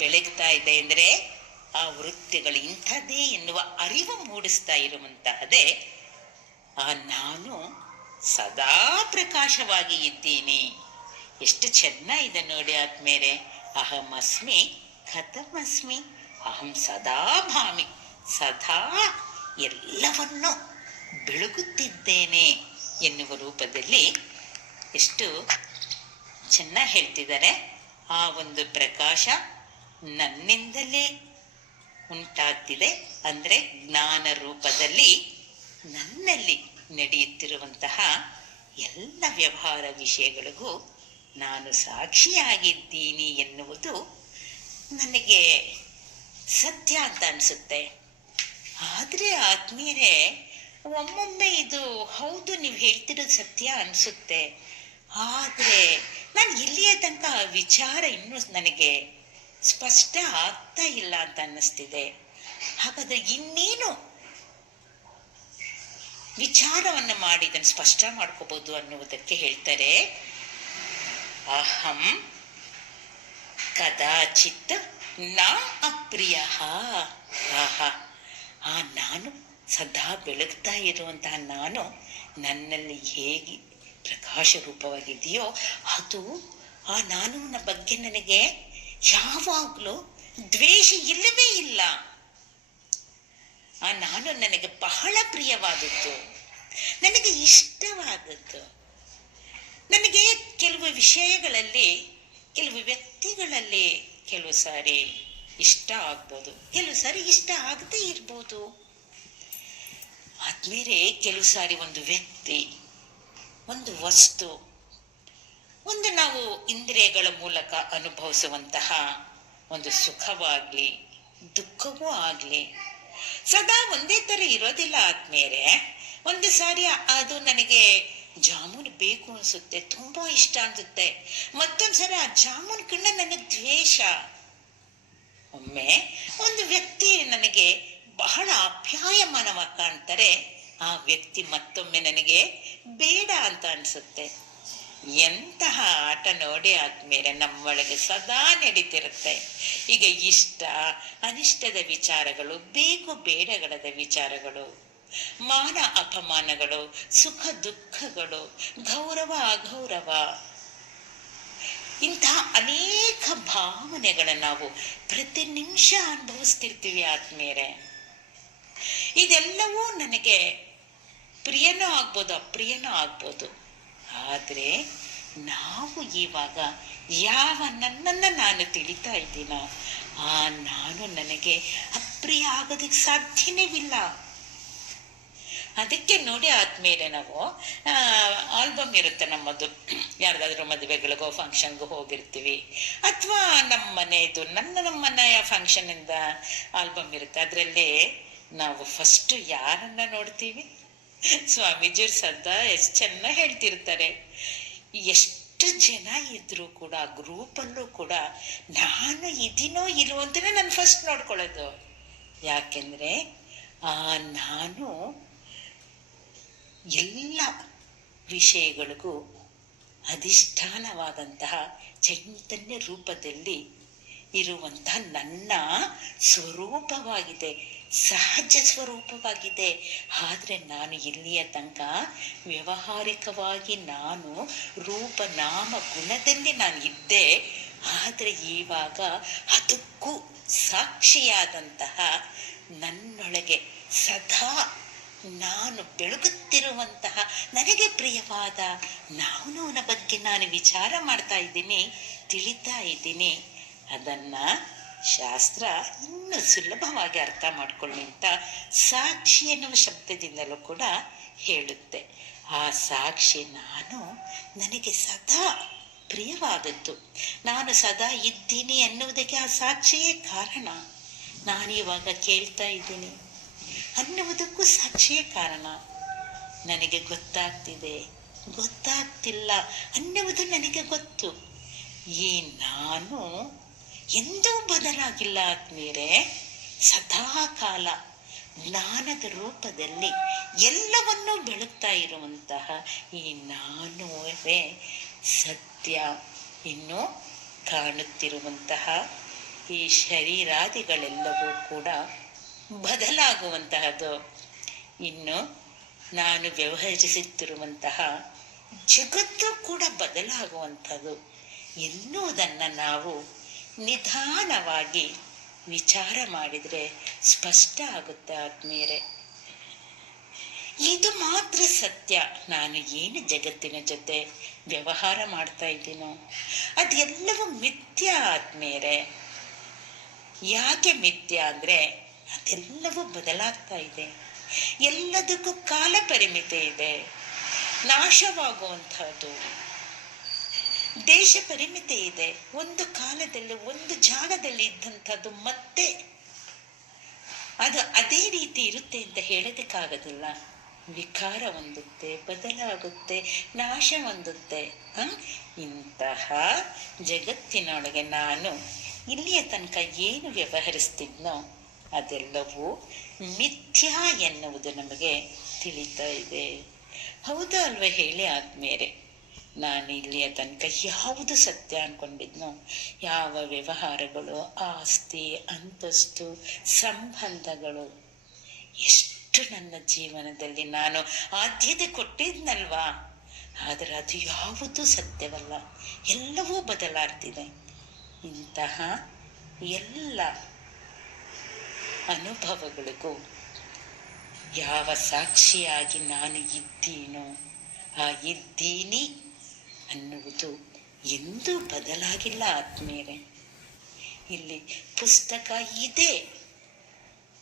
ಬೆಳಗ್ತಾ ಇದೆ ಅಂದ್ರೆ ಆ ವೃತ್ತಿಗಳು ಇಂಥದ್ದೇ ಎನ್ನುವ ಅರಿವು ಮೂಡಿಸ್ತಾ ಇರುವಂತಹದೇ ಆ ನಾನು ಸದಾ ಪ್ರಕಾಶವಾಗಿ ಇದ್ದೀನಿ. ಎಷ್ಟು ಚೆನ್ನಾಗಿದೆ ನೋಡಿ ಆದ್ಮೇಲೆ ಅಹಮಸ್ಮಿ ಕಥಮಸ್ಮಿ ಅಹಂ ಸದಾ ಭಾಮಿ, ಸದಾ ಎಲ್ಲವನ್ನು ಬೆಳಗುತ್ತಿದ್ದೇನೆ ಎನ್ನುವ ರೂಪದಲ್ಲಿ ಎಷ್ಟು ಚೆನ್ನಾಗಿ ಹೇಳ್ತಿದ್ದಾರೆ. ಆ ಒಂದು ಪ್ರಕಾಶ ನನ್ನಿಂದಲೇ ಉಂಟಾಗ್ತಿದೆ, ಅಂದರೆ ಜ್ಞಾನ ರೂಪದಲ್ಲಿ ನನ್ನಲ್ಲಿ ನಡೆಯುತ್ತಿರುವಂತಹ ಎಲ್ಲ ವ್ಯವಹಾರ ವಿಷಯಗಳಿಗೂ ನಾನು ಸಾಕ್ಷಿಯಾಗಿದ್ದೀನಿ ಎನ್ನುವುದು ನನಗೆ ಸತ್ಯ ಅಂತ ಅನಿಸುತ್ತೆ. ಆದರೆ ಆತ್ಮೀಯರೇ, ಒಮ್ಮೊಮ್ಮೆ ಇದು ಹೌದು ನೀವು ಹೇಳ್ತಿರೋದು ಸತ್ಯ ಅನಿಸುತ್ತೆ, ಆದರೆ ನಾನು ಇಲ್ಲಿಯ ತನಕ ವಿಚಾರ ಇನ್ನೂ ನನಗೆ ಸ್ಪಷ್ಟ ಆಗ್ತಾ ಇಲ್ಲ ಅಂತ ಅನ್ನಿಸ್ತಿದೆ. ಹಾಗಾದ್ರೆ ಇನ್ನೇನು ವಿಚಾರವನ್ನು ಮಾಡಿ ಇದನ್ನು ಸ್ಪಷ್ಟ ಮಾಡ್ಕೋಬಹುದು ಅನ್ನುವುದಕ್ಕೆ ಹೇಳ್ತಾರೆ. ಅಹಂ ಕದಾಚಿತ್ ನ ಅಪ್ರಿಯ. ಆ ನಾನು ಸದಾ ಬೆಳಗ್ತಾ ಇರುವಂತಹ ನಾನು ನನ್ನಲ್ಲಿ ಹೇಗೆ ಪ್ರಕಾಶ ರೂಪವಾಗಿದೆಯೋ ಅದು ಆ ನಾನುವಿನ ಬಗ್ಗೆ ನನಗೆ ಯಾವಾಗಲೂ ದ್ವೇಷ ಇಲ್ಲವೇ ಇಲ್ಲ. ಆ ನಾನು ನನಗೆ ಬಹಳ ಪ್ರಿಯವಾದದ್ದು, ನನಗೆ ಇಷ್ಟವಾದದ್ದು. ನನಗೆ ಕೆಲವು ವಿಷಯಗಳಲ್ಲಿ, ಕೆಲವು ವ್ಯಕ್ತಿಗಳಲ್ಲಿ ಕೆಲವು ಸಾರಿ ಇಷ್ಟ ಆಗ್ಬೋದು, ಕೆಲವು ಸಾರಿ ಇಷ್ಟ ಆಗದೇ ಇರ್ಬೋದು. ಆದ್ಮೇಲೆ ಕೆಲವು ಸಾರಿ ಒಂದು ವ್ಯಕ್ತಿ, ಒಂದು ವಸ್ತು, ಒಂದು ನಾವು ಇಂದ್ರಿಯಗಳ ಮೂಲಕ ಅನುಭವಿಸುವಂತಹ ಒಂದು ಸುಖವಾಗ್ಲಿ ದುಃಖವೂ ಆಗ್ಲಿ ಸದಾ ಒಂದೇ ತರ ಇರೋದಿಲ್ಲ ಆದ್ಮೇಲೆ. ಒಂದು ಸಾರಿ ಅದು ನನಗೆ ಜಾಮೂನ್ ಬೇಕು ಅನ್ಸುತ್ತೆ, ತುಂಬಾ ಇಷ್ಟ ಅನ್ಸುತ್ತೆ. ಮತ್ತೊಂದ್ಸರಿ ಆ ಜಾಮೂನ್ ಕಣ್ಣ ನನಗೆ ದ್ವೇಷ. ಒಮ್ಮೆ ಒಂದು ವ್ಯಕ್ತಿ ನನಗೆ ಬಹಳ ಅಪ್ಯಾಯಮಾನವಾಗಿ ಕಾಣ್ತಾರೆ, ಆ ವ್ಯಕ್ತಿ ಮತ್ತೊಮ್ಮೆ ನನಗೆ ಬೇಡ ಅಂತ ಅನ್ಸುತ್ತೆ. ಎಂತಹ ಆಟ ನೋಡಿ ಆದ್ಮೇಲೆ ನಮ್ಮೊಳಗೆ ಸದಾ ನಡೀತಿರುತ್ತೆ. ಈಗ ಇಷ್ಟ ಅನಿಷ್ಟದ ವಿಚಾರಗಳು, ಬೇಕು ಬೇಡಗಳದ ವಿಚಾರಗಳು, ಮಾನ ಅಪಮಾನಗಳು, ಸುಖ ದುಃಖಗಳು, ಗೌರವ ಅಗೌರವ, ಇಂತಹ ಅನೇಕ ಭಾವನೆಗಳನ್ನ ನಾವು ಪ್ರತಿ ನಿಮಿಷ ಅನುಭವಿಸ್ತಿರ್ತೀವಿ ಆದ್ಮೇಲೆ. ಇದೆಲ್ಲವೂ ನನಗೆ ಪ್ರಿಯನೂ ಆಗ್ಬೋದು, ಅಪ್ರಿಯನೂ ಆಗ್ಬೋದು. ಆದರೆ ನಾವು ಇವಾಗ ಯಾವ ನನ್ನನ್ನು ನಾನು ತಿಳಿತಾ ಇದ್ದೀನೋ ಆ ನಾನು ನನಗೆ ಅಪ್ರಿಯ ಆಗೋದಕ್ಕೆ ಸಾಧ್ಯನೇ ಇಲ್ಲ. ಅದಕ್ಕೆ ನೋಡಿ ಆದ್ಮೇಲೆ ನಾವು ಆಲ್ಬಮ್ ಇರುತ್ತೆ ನಮ್ಮದು, ಯಾರ್ದಾದ್ರೂ ಮದುವೆಗಳಿಗೋ ಫಂಕ್ಷನ್ಗೂ ಹೋಗಿರ್ತೀವಿ, ಅಥವಾ ನಮ್ಮ ಮನೆಯದು ನಮ್ಮ ಮನೆಯ ಫಂಕ್ಷನ್ ಇಂದ ಆಲ್ಬಮ್ ಇರುತ್ತೆ. ಅದರಲ್ಲಿ ನಾವು ಫಸ್ಟ್ ಯಾರನ್ನ ನೋಡ್ತೀವಿ? ಸ್ವಾಮೀಜಿಯವ್ರು ಸದಾ ಎಷ್ಟು ಚೆನ್ನಾಗಿ ಹೇಳ್ತಿರ್ತಾರೆ, ಎಷ್ಟು ಜನ ಇದ್ರು ಕೂಡ ಗ್ರೂಪಲ್ಲೂ ಕೂಡ ನಾನು ಇದೀನೋ ಇಲ್ವೋ ಅಂತಾನೆ ನಾನು ಫಸ್ಟ್ ನೋಡ್ಕೊಳ್ಳೋದು. ಯಾಕೆಂದ್ರೆ ಆ ನಾನು ಎಲ್ಲ ವಿಷಯಗಳಿಗೂ ಅಧಿಷ್ಠಾನವಾದಂತಹ ಚೈತನ್ಯ ರೂಪದಲ್ಲಿ ಇರುವಂತಹ ನನ್ನ ಸ್ವರೂಪವಾಗಿದೆ, ಸಹಜ ಸ್ವರೂಪವಾಗಿದೆ. ಆದರೆ ನಾನು ಇಲ್ಲಿಯ ತನಕ ವ್ಯಾವಹಾರಿಕವಾಗಿ ನಾನು ರೂಪನಾಮ ಗುಣದಲ್ಲಿ ನಾನು ಇದ್ದೆ. ಆದರೆ ಇವಾಗ ಅದಕ್ಕೂ ಸಾಕ್ಷಿಯಾದಂತಹ ನನ್ನೊಳಗೆ ಸದಾ ನಾನು ಬೆಳಗುತ್ತಿರುವಂತಹ ನನಗೆ ಪ್ರಿಯವಾದ ನಾನುನ ಬಗ್ಗೆ ನಾನು ವಿಚಾರ ಮಾಡ್ತಾ ಇದ್ದೀನಿ, ತಿಳಿತಾ ಇದ್ದೀನಿ. ಅದನ್ನ ಶಾಸ್ತ್ರ ಇನ್ನೂ ಸುಲಭವಾಗಿ ಅರ್ಥ ಮಾಡ್ಕೊಳ್ಳಿ ಅಂತ ಸಾಕ್ಷಿ ಎನ್ನುವ ಶಬ್ದದಿಂದಲೂ ಕೂಡ ಹೇಳುತ್ತೆ. ಆ ಸಾಕ್ಷಿ ನಾನು ನನಗೆ ಸದಾ ಪ್ರಿಯವಾದದ್ದು, ನಾನು ಸದಾ ಇದ್ದೀನಿ ಅನ್ನುವುದಕ್ಕೆ ಆ ಸಾಕ್ಷಿಯೇ ಕಾರಣ. ನಾನಿವಾಗ ಕೇಳ್ತಾ ಇದ್ದೀನಿ ಅನ್ನುವುದಕ್ಕೂ ಸಾಕ್ಷಿಯೇ ಕಾರಣ. ನನಗೆ ಗೊತ್ತಾಗ್ತಿದೆ, ಗೊತ್ತಾಗ್ತಿಲ್ಲ ಅನ್ನುವುದು ನನಗೆ ಗೊತ್ತು. ಈ ನಾನು ಎಂದೂ ಬದಲಾಗಿಲ್ಲ ಆದ್ಮೇಲೆ ಸದಾ ಕಾಲ ಜ್ಞಾನದ ರೂಪದಲ್ಲಿ ಎಲ್ಲವನ್ನೂ ಬೆಳಗ್ತಾ ಇರುವಂತಹ ಈ ನಾನುವೇ ಸತ್ಯ. ಇನ್ನು ಕಾಣುತ್ತಿರುವಂತಹ ಈ ಶರೀರಾದಿಗಳೆಲ್ಲವೂ ಕೂಡ ಬದಲಾಗುವಂತಹದ್ದು. ಇನ್ನು ನಾನು ವ್ಯವಹರಿಸುತ್ತಿರುವಂತಹ ಜಗತ್ತು ಕೂಡ ಬದಲಾಗುವಂಥದ್ದು ಎನ್ನುವುದನ್ನು ನಾವು ನಿಧಾನವಾಗಿ ವಿಚಾರ ಮಾಡಿದರೆ ಸ್ಪಷ್ಟ ಆಗುತ್ತೆ ಆತ್ಮೀಯರೇ. ಇದು ಮಾತ್ರ ಸತ್ಯ. ನಾನು ಏನು ಜಗತ್ತಿನ ಜೊತೆ ವ್ಯವಹಾರ ಮಾಡ್ತಾ ಇದ್ದೀನೋ ಅದೆಲ್ಲವೂ ಮಿಥ್ಯ ಆತ್ಮೀಯರೇ. ಯಾಕೆ ಮಿಥ್ಯ ಅಂದರೆ ಅದೆಲ್ಲವೂ ಬದಲಾಗ್ತಾ ಇದೆ. ಎಲ್ಲದಕ್ಕೂ ಕಾಲ ಪರಿಮಿತಿ ಇದೆ. ನಾಶವಾಗುವಂಥದ್ದು ದೇಶ ಪರಿಮಿತಿ ಇದೆ. ಒಂದು ಕಾಲದಲ್ಲಿ ಒಂದು ಜಾಗದಲ್ಲಿ ಇದ್ದಂಥದ್ದು ಮತ್ತೆ ಅದು ಅದೇ ರೀತಿ ಇರುತ್ತೆ ಅಂತ ಹೇಳೋದಕ್ಕಾಗೋದಿಲ್ಲ. ವಿಕಾರ ಹೊಂದುತ್ತೆ, ಬದಲಾಗುತ್ತೆ, ನಾಶ ಹೊಂದುತ್ತೆ. ಇಂತಹ ಜಗತ್ತಿನೊಳಗೆ ನಾನು ಇಲ್ಲಿಯ ತನಕ ಏನು ವ್ಯವಹರಿಸ್ತಿದ್ನೋ ಅದೆಲ್ಲವೂ ಮಿಥ್ಯ ಎನ್ನುವುದು ನಮಗೆ ತಿಳಿತಾ ಇದೆ. ಹೌದಾ ಅಲ್ವೇ ಹೇಳಿ ಆದ್ಮೇಲೆ? ನಾನು ಇಲ್ಲಿಯ ತನಕ ಯಾವುದು ಸತ್ಯ ಅನ್ಕೊಂಡಿದ್ನೋ, ಯಾವ ವ್ಯವಹಾರಗಳು, ಆಸ್ತಿ, ಅಂತಸ್ತು, ಸಂಬಂಧಗಳು, ಎಷ್ಟು ನನ್ನ ಜೀವನದಲ್ಲಿ ನಾನು ಆದ್ಯತೆ ಕೊಟ್ಟಿದ್ನಲ್ವಾ, ಆದರೆ ಅದು ಯಾವುದೂ ಸತ್ಯವಲ್ಲ. ಎಲ್ಲವೂ ಬದಲಾಗ್ತಿದೆ. ಇಂತಹ ಎಲ್ಲ ಅನುಭವಗಳಿಗೂ ಯಾವ ಸಾಕ್ಷಿಯಾಗಿ ನಾನು ಇದ್ದೀನೋ ಆ ಇದ್ದೀನಿ ಅನ್ನುವುದು ಎಂದೂ ಬದಲಾಗಿಲ್ಲ ಆತ್ಮೀಯರೇ. ಇಲ್ಲಿ ಪುಸ್ತಕ ಇದೆ,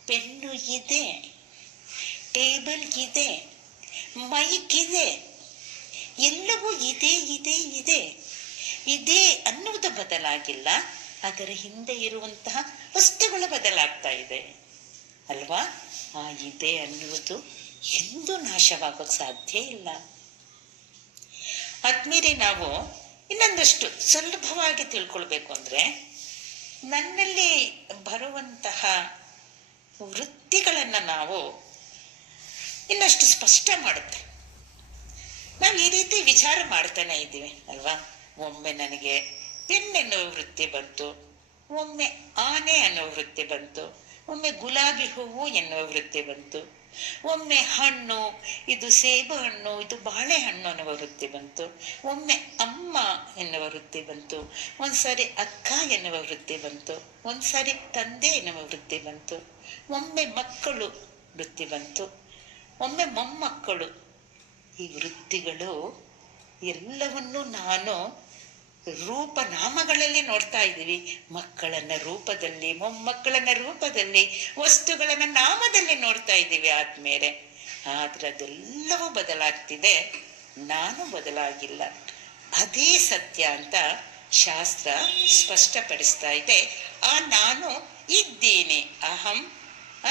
ಪೆನ್ನು ಇದೆ, ಟೇಬಲ್ ಇದೆ, ಮೈಕ್ ಇದೆ, ಎಲ್ಲವೂ ಇದೆ ಇದೆ ಇದೆ ಇದೆ ಅನ್ನುವುದು ಬದಲಾಗಿಲ್ಲ. ಅದರ ಹಿಂದೆ ಇರುವಂತಹ ವಸ್ತುಗಳು ಬದಲಾಗ್ತಾ ಇದೆ ಅಲ್ವಾ? ಆ ಇದೆ ಅನ್ನುವುದು ಎಂದೂ ನಾಶವಾಗೋಕ್ಕೆ ಸಾಧ್ಯ ಇಲ್ಲ. ಆದ್ಮೇಲೆ ನಾವು ಇನ್ನೊಂದಷ್ಟು ಸುಲಭವಾಗಿ ತಿಳ್ಕೊಳ್ಬೇಕು ಅಂದರೆ, ನನ್ನಲ್ಲಿ ಬರುವಂತಹ ವೃತ್ತಿಗಳನ್ನು ನಾವು ಇನ್ನಷ್ಟು ಸ್ಪಷ್ಟ ಮಾಡುತ್ತೆ. ನಾವು ಈ ರೀತಿ ವಿಚಾರ ಮಾಡ್ತಾನೆ ಇದ್ದೀವಿ ಅಲ್ವಾ? ಒಮ್ಮೆ ನನಗೆ ಪೆನ್ ಎನ್ನುವ ವೃತ್ತಿ ಬಂತು, ಒಮ್ಮೆ ಆನೆ ಅನ್ನುವ ವೃತ್ತಿ ಬಂತು, ಒಮ್ಮೆ ಗುಲಾಬಿ ಹೂವು ಎನ್ನುವ ವೃತ್ತಿ ಬಂತು, ಒಮ್ಮೆ ಹಣ್ಣು, ಇದು ಸೇಬು ಹಣ್ಣು, ಇದು ಬಾಳೆಹಣ್ಣು ಅನ್ನುವ ವೃತ್ತಿ ಬಂತು, ಒಮ್ಮೆ ಅಮ್ಮ ಎನ್ನುವ ವೃತ್ತಿ ಬಂತು, ಒಂದ್ಸಾರಿ ಅಕ್ಕ ಎನ್ನುವ ವೃತ್ತಿ ಬಂತು, ಒಂದ್ಸಾರಿ ತಂದೆ ಎನ್ನುವ ವೃತ್ತಿ ಬಂತು, ಒಮ್ಮೆ ಮಕ್ಕಳು ವೃತ್ತಿ ಬಂತು, ಒಮ್ಮೆ ಮೊಮ್ಮಕ್ಕಳು. ಈ ವೃತ್ತಿಗಳು ಎಲ್ಲವನ್ನೂ ನಾನು ರೂಪನಾಮಗಳಲ್ಲಿ ನೋಡ್ತಾ ಇದ್ದೀವಿ. ಮಕ್ಕಳನ್ನ ರೂಪದಲ್ಲಿ, ಮೊಮ್ಮಕ್ಕಳನ್ನ ರೂಪದಲ್ಲಿ, ವಸ್ತುಗಳನ್ನ ನಾಮದಲ್ಲಿ ನೋಡ್ತಾ ಇದ್ದೀವಿ ಆದ್ಮೇಲೆ. ಆದ್ರೆ ಅದೆಲ್ಲವೂ ಬದಲಾಗ್ತಿದೆ, ನಾನು ಬದಲಾಗಿಲ್ಲ. ಅದೇ ಸತ್ಯ ಅಂತ ಶಾಸ್ತ್ರ ಸ್ಪಷ್ಟಪಡಿಸ್ತಾ ಇದೆ. ಆ ನಾನು ಇದ್ದೇನೆ, ಅಹಂ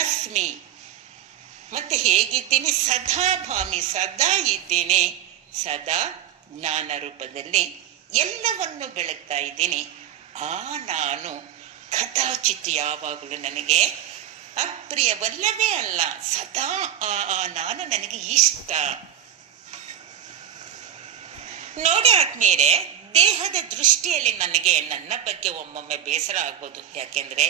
ಅಸ್ಮಿ. ಮತ್ತೆ ಹೇಗಿದ್ದೀನಿ? ಸದಾ ಭಾಮಿ, ಸದಾ ಇದ್ದೇನೆ, ಸದಾ ಜ್ಞಾನ ರೂಪದಲ್ಲಿ ಎಲ್ಲವನ್ನು ಬೆಳಗ್ತಾ ಇದ್ದೀನಿ. ಆ ನಾನು ಕದಾಚಿತ್ ಯಾವಾಗಲೂ ನನಗೆ ಅಪ್ರಿಯವಲ್ಲವೇ ಅಲ್ಲ. ಸದಾ ಆ ನಾನು ನನಗೆ ಇಷ್ಟ. ನೋಡಿ ಆದ್ಮೇಲೆ ದೇಹದ ದೃಷ್ಟಿಯಲ್ಲಿ ನನಗೆ ನನ್ನ ಬಗ್ಗೆ ಒಮ್ಮೊಮ್ಮೆ ಬೇಸರ ಆಗ್ಬೋದು. ಯಾಕೆಂದ್ರೆ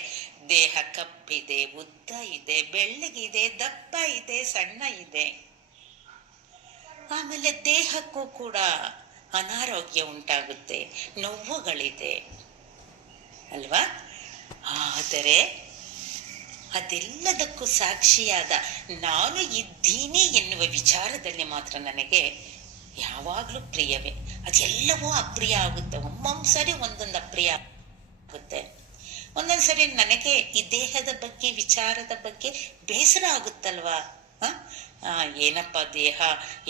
ದೇಹ ಕಪ್ಪಿದೆ, ಉದ್ದ ಇದೆ, ಬೆಳ್ಳಗಿದೆ, ದಪ್ಪ ಇದೆ, ಸಣ್ಣ ಇದೆ. ಆಮೇಲೆ ದೇಹಕ್ಕೂ ಕೂಡ ಅನಾರೋಗ್ಯ ಉಂಟಾಗುತ್ತೆ, ನೋವುಗಳಿದೆ ಅಲ್ವಾ? ಆದರೆ ಅದೆಲ್ಲದಕ್ಕೂ ಸಾಕ್ಷಿಯಾದ ನಾನು ಇದ್ದೀನಿ ಎನ್ನುವ ವಿಚಾರದಲ್ಲಿ ಮಾತ್ರ ನನಗೆ ಯಾವಾಗಲೂ ಪ್ರಿಯವೇ. ಅದೆಲ್ಲವೂ ಅಪ್ರಿಯ ಆಗುತ್ತೆ. ಒಮ್ಮೊಂದ್ಸರಿ ಒಂದೊಂದು ಅಪ್ರಿಯ ಆಗುತ್ತೆ. ಒಂದೊಂದ್ಸರಿ ನನಗೆ ಈ ದೇಹದ ಬಗ್ಗೆ, ವಿಚಾರದ ಬಗ್ಗೆ ಬೇಸರ ಆಗುತ್ತಲ್ವಾ? ಏನಪ್ಪ ದೇಹ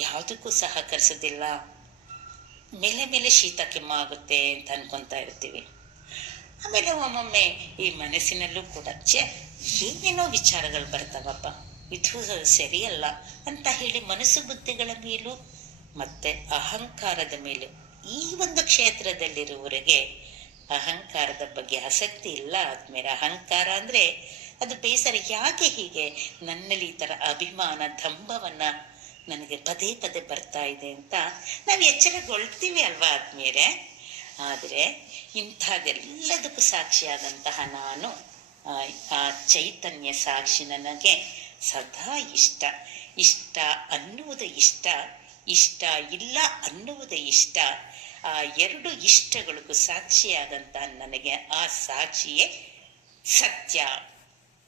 ಯಾವುದಕ್ಕೂ ಸಹಕರಿಸೋದಿಲ್ಲ, ಮೇಲೆ ಮೇಲೆ ಶೀತ ಕೆಮ್ಮ ಆಗುತ್ತೆ ಅಂತ ಅನ್ಕೊಂತಾ ಇರ್ತೀವಿ. ಆಮೇಲೆ ಒಮ್ಮೊಮ್ಮೆ ಈ ಮನಸ್ಸಿನಲ್ಲೂ ಕೂಡ ಏನೇನೋ ವಿಚಾರಗಳು ಬರ್ತಾವಪ್ಪ, ಇದು ಸರಿಯಲ್ಲ ಅಂತ ಹೇಳಿ ಮನಸ್ಸು ಬುದ್ಧಿಗಳ ಮೇಲೂ ಮತ್ತೆ ಅಹಂಕಾರದ ಮೇಲೂ, ಈ ಒಂದು ಕ್ಷೇತ್ರದಲ್ಲಿರುವವರೆಗೆ ಅಹಂಕಾರದ ಬಗ್ಗೆ ಆಸಕ್ತಿ ಇಲ್ಲ. ಆದ್ಮೇಲೆ ಅಹಂಕಾರ ಅಂದ್ರೆ ಅದು ಬೇಸರ. ಯಾಕೆ ಹೀಗೆ ನನ್ನಲ್ಲಿ ಈ ತರ ಅಭಿಮಾನ, ದಂಭವನ್ನ ನನಗೆ ಪದೇ ಪದೇ ಬರ್ತಾ ಇದೆ ಅಂತ ನಾವು ಎಚ್ಚರಗೊಳ್ತೀವಿ ಅಲ್ವಾ ಆದ್ಮೇಲೆ? ಆದರೆ ಇಂಥದ್ದೆಲ್ಲದಕ್ಕೂ ಸಾಕ್ಷಿಯಾದಂತಹ ನಾನು, ಆ ಚೈತನ್ಯ ಸಾಕ್ಷಿ ನನಗೆ ಸದಾ ಇಷ್ಟ. ಇಷ್ಟ ಅನ್ನುವುದು ಇಷ್ಟ, ಇಷ್ಟ ಇಲ್ಲ ಅನ್ನುವುದು ಇಷ್ಟ. ಆ ಎರಡು ಇಷ್ಟಗಳಿಗೂ ಸಾಕ್ಷಿಯಾದಂಥ ನನಗೆ ಆ ಸಾಕ್ಷಿಯೇ ಸತ್ಯ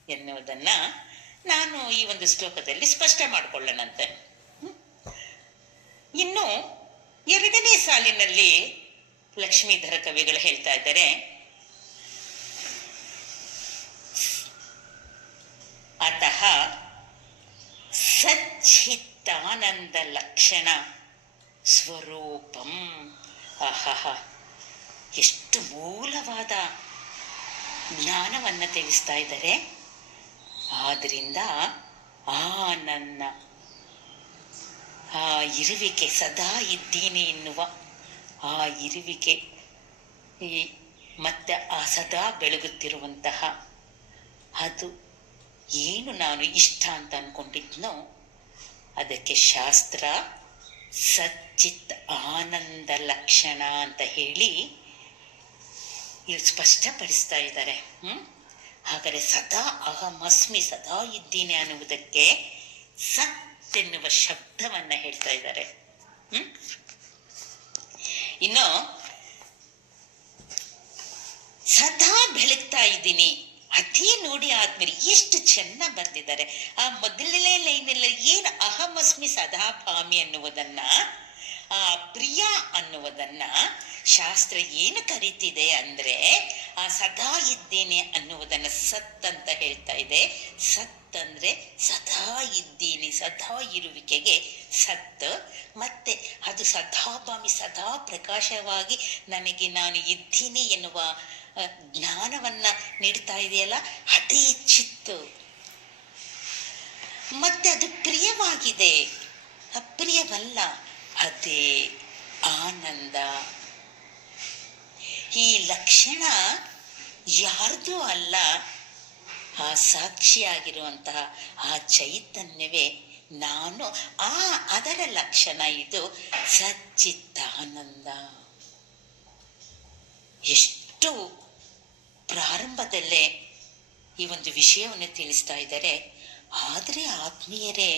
ಎನ್ನುವುದನ್ನ ನಾನು ಈ ಒಂದು ಶ್ಲೋಕದಲ್ಲಿ ಸ್ಪಷ್ಟ ಮಾಡಿಕೊಳ್ಳನಂತೆ. ಇನ್ನು ಎರಡನೇ ಸಾಲಿನಲ್ಲಿ ಲಕ್ಷ್ಮೀಧರ ಕವಿಗಳು ಹೇಳ್ತಾ ಇದ್ದಾರೆ, ಅತಃ ಸಚ್ಚಿತ್ತಾನಂದ ಲಕ್ಷಣ ಸ್ವರೂಪಂ. ಆಹಹ, ಎಷ್ಟು ಮೂಲವಾದ ಜ್ಞಾನವನ್ನು ತಿಳಿಸ್ತಾ ಇದ್ದಾರೆ. ಆದ್ರಿಂದ ಆ ನನ್ನ ಆ ಇರುವಿಕೆ ಸದಾ ಇದ್ದೀನಿ ಎನ್ನುವ ಆ ಇರುವಿಕೆ ಮತ್ತೆ ಆ ಸದಾ ಬೆಳಗುತ್ತಿರುವಂತಹ ಅದು ಏನು ನಾನು ಇಷ್ಟ ಅಂತ ಅನ್ಕೊಂಡಿದ್ನೋ ಅದಕ್ಕೆ ಶಾಸ್ತ್ರ ಸಚ್ಚಿತ್ ಆನಂದ ಲಕ್ಷಣ ಅಂತ ಹೇಳಿ ಇಲ್ಲಿ ಸ್ಪಷ್ಟಪಡಿಸ್ತಾ ಇದ್ದಾರೆ. ಹಾಗಾದರೆ ಸದಾ ಅಹಮಸ್ಮಿ, ಸದಾ ಇದ್ದೀನಿ ಅನ್ನುವುದಕ್ಕೆ ಸತ್ ಎನ್ನುವ ಶಬ್ದವನ್ನ ಹೇಳ್ತಾ ಇದ್ದಾರೆ. ಇನ್ನು ಸದಾ ಬೆಳಗ್ತಾ ಇದ್ದೀನಿ, ಅದೇ ನೋಡಿ ಆದ್ಮೇಲೆ ಎಷ್ಟು ಚೆನ್ನಾಗಿ ಬರ್ದಿದ್ದಾರೆ. ಆ ಮೊದಲನೇ ಲೈನಲ್ಲಿ ಏನು ಅಹಮಸ್ಮಿ ಸದಾ ಭಾಮಿ ಅನ್ನುವುದನ್ನ, ಆ ಪ್ರಿಯ ಅನ್ನುವುದನ್ನ ಶಾಸ್ತ್ರ ಏನು ಕರೀತಿದೆ ಅಂದ್ರೆ ಆ ಸದಾ ಇದ್ದೇನೆ ಅನ್ನುವುದನ್ನ ಸತ್ ಅಂತ ಹೇಳ್ತಾ ಇದೆ. ಸತ್ ಅಂದ್ರೆ ಸದಾ ಇದ್ದೀನಿ, ಸದಾ ಇರುವಿಕೆಗೆ ಸತ್. ಮತ್ತೆ ಅದು ಸದಾಭಾಮಿ, ಸದಾ ಪ್ರಕಾಶವಾಗಿ ನನಗೆ ನಾನು ಇದ್ದೀನಿ ಎನ್ನುವ ಜ್ಞಾನವನ್ನ ನೀಡ್ತಾ ಇದೆಯಲ್ಲ, ಅದೇ ಚಿತ್ತು. ಮತ್ತೆ ಅದು ಪ್ರಿಯವಾಗಿದೆ, ಅಪ್ರಿಯವಲ್ಲ, ಅದೇ ಆನಂದ. ಈ ಲಕ್ಷಣ ಯಾರ್ದೂ ಅಲ್ಲ, ಆ ಸಾಕ್ಷಿಯಾಗಿರುವಂತಹ ಆ ಚೈತನ್ಯವೇ ನಾನು. ಅದರ ಲಕ್ಷಣ ಇದು ಸಚ್ಚಿತ್ತಾನಂದ. ಎಷ್ಟು ಪ್ರಾರಂಭದಲ್ಲೇ ಈ ಒಂದು ವಿಷಯವನ್ನು ತಿಳಿಸ್ತಾ ಇದ್ದಾರೆ. ಆದರೆ ಆತ್ಮೀಯರೇ,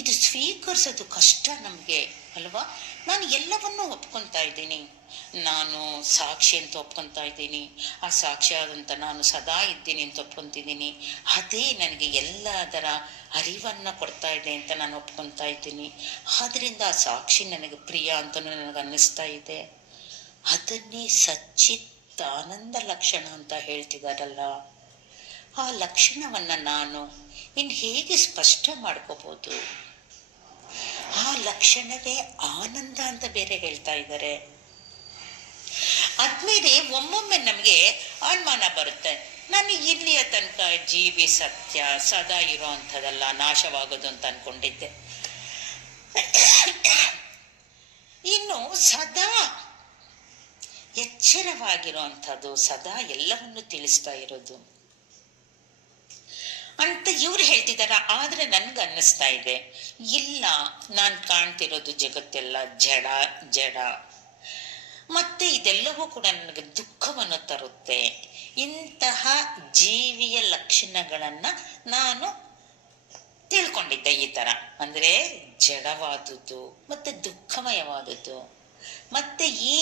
ಇದು ಸ್ವೀಕರಿಸೋದು ಕಷ್ಟ ನಮಗೆ ಅಲ್ವಾ? ನಾನು ಎಲ್ಲವನ್ನೂ ಒಪ್ಕೊತಾ ಇದ್ದೀನಿ, ನಾನು ಸಾಕ್ಷಿ ಅಂತ ಒಪ್ಕೊತಾ ಇದ್ದೀನಿ, ಆ ಸಾಕ್ಷಿಯಾದಂಥ ನಾನು ಸದಾ ಇದ್ದೀನಿ ಅಂತ ಒಪ್ಕೊತಿದ್ದೀನಿ, ಅದೇ ನನಗೆ ಎಲ್ಲದರ ಅರಿವನ್ನು ಕೊಡ್ತಾ ಇದೆ ಅಂತ ನಾನು ಒಪ್ಕೊತಾ ಇದ್ದೀನಿ. ಆದ್ದರಿಂದ ಆ ಸಾಕ್ಷಿ ನನಗೆ ಪ್ರಿಯ ಅಂತ ನನಗೆ ಅನ್ನಿಸ್ತಾ ಇದೆ. ಅದನ್ನೇ ಸಚ್ಚಿತ್ ಆನಂದ ಲಕ್ಷಣ ಅಂತ ಹೇಳ್ತಿದಾರಲ್ಲ, ಆ ಲಕ್ಷಣವನ್ನ ನಾನು ಇನ್ನು ಹೇಗೆ ಸ್ಪಷ್ಟ ಮಾಡ್ಕೋಬಹುದು? ಆ ಲಕ್ಷಣವೇ ಆನಂದ ಅಂತ ಬೇರೆ ಹೇಳ್ತಾ ಇದ್ದಾರೆ. ಆದ್ಮೇಲೆ ಒಮ್ಮೊಮ್ಮೆ ನಮ್ಗೆ ಅನುಮಾನ ಬರುತ್ತೆ, ನಾನು ಇಲ್ಲಿಯ ತನಕ ಜೀವಿ ಸತ್ಯ ಸದಾ ಇರೋ ಅಂಥದ್ದಲ್ಲ, ನಾಶವಾಗೋದು ಅಂತ ಅನ್ಕೊಂಡಿದ್ದೆ. ಇನ್ನು ಸದಾ ಎಚ್ಚರವಾಗಿರುವಂಥದ್ದು, ಸದಾ ಎಲ್ಲವನ್ನು ತಿಳಿಸ್ತಾ ಇರೋದು ಅಂತ ಇವ್ರು ಹೇಳ್ತಿದಾರ. ಆದ್ರೆ ನನ್ಗೆ ಅನ್ನಿಸ್ತಾ ಇದೆ, ಇಲ್ಲ, ನಾನು ಕಾಣ್ತಿರೋದು ಜಗತ್ತೆಲ್ಲ ಜಡ ಜಡ, ಮತ್ತೆ ಇದೆಲ್ಲವೂ ಕೂಡ ನನಗೆ ದುಃಖವನ್ನು ತರುತ್ತೆ. ಇಂತಹ ಜೀವಿಯ ಲಕ್ಷಣಗಳನ್ನ ನಾನು ತಿಳ್ಕೊಂಡಿದ್ದೆ ಈ ತರ, ಅಂದ್ರೆ ಜಡವಾದುದು ಮತ್ತೆ ದುಃಖಮಯವಾದದ್ದು. ಮತ್ತೆ ಈ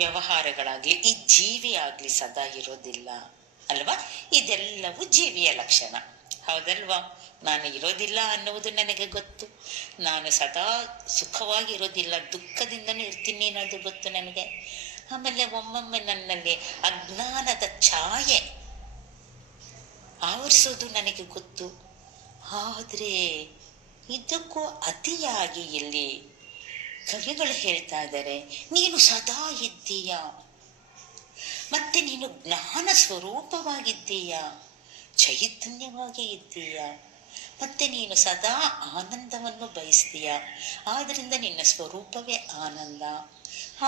ವ್ಯವಹಾರಗಳಾಗ್ಲಿ, ಈ ಜೀವಿ ಆಗ್ಲಿ ಸದಾ ಇರೋದಿಲ್ಲ ಅಲ್ವಾ? ಇದೆಲ್ಲವೂ ಜೀವಿಯ ಲಕ್ಷಣ, ಹೌದಲ್ವಾ? ನಾನು ಇರೋದಿಲ್ಲ ಅನ್ನುವುದು ನನಗೆ ಗೊತ್ತು, ನಾನು ಸದಾ ಸುಖವಾಗಿ ಇರೋದಿಲ್ಲ, ದುಃಖದಿಂದನೂ ಇರ್ತೀನಿ ಅನ್ನೋದು ಗೊತ್ತು ನನಗೆ. ಆಮೇಲೆ ಒಮ್ಮೊಮ್ಮೆ ನನ್ನಲ್ಲಿ ಅಜ್ಞಾನದ ಛಾಯೆ ಆವರಿಸೋದು ನನಗೆ ಗೊತ್ತು. ಆದ್ರೆ ಇದಕ್ಕೂ ಅತಿಯಾಗಿ ಇಲ್ಲಿ ಕವಿಗಳು ಹೇಳ್ತಾ ಇದ್ದಾರೆ, ನೀನು ಸದಾ ಇದ್ದೀಯ, ಮತ್ತೆ ನೀನು ಜ್ಞಾನ ಸ್ವರೂಪವಾಗಿದ್ದೀಯ, ಚೈತನ್ಯವಾಗಿ ಇದ್ದೀಯ, ಮತ್ತೆ ನೀನು ಸದಾ ಆನಂದವನ್ನು ಬಯಸ್ತೀಯ. ಆದ್ರಿಂದ ನಿನ್ನ ಸ್ವರೂಪವೇ ಆನಂದ,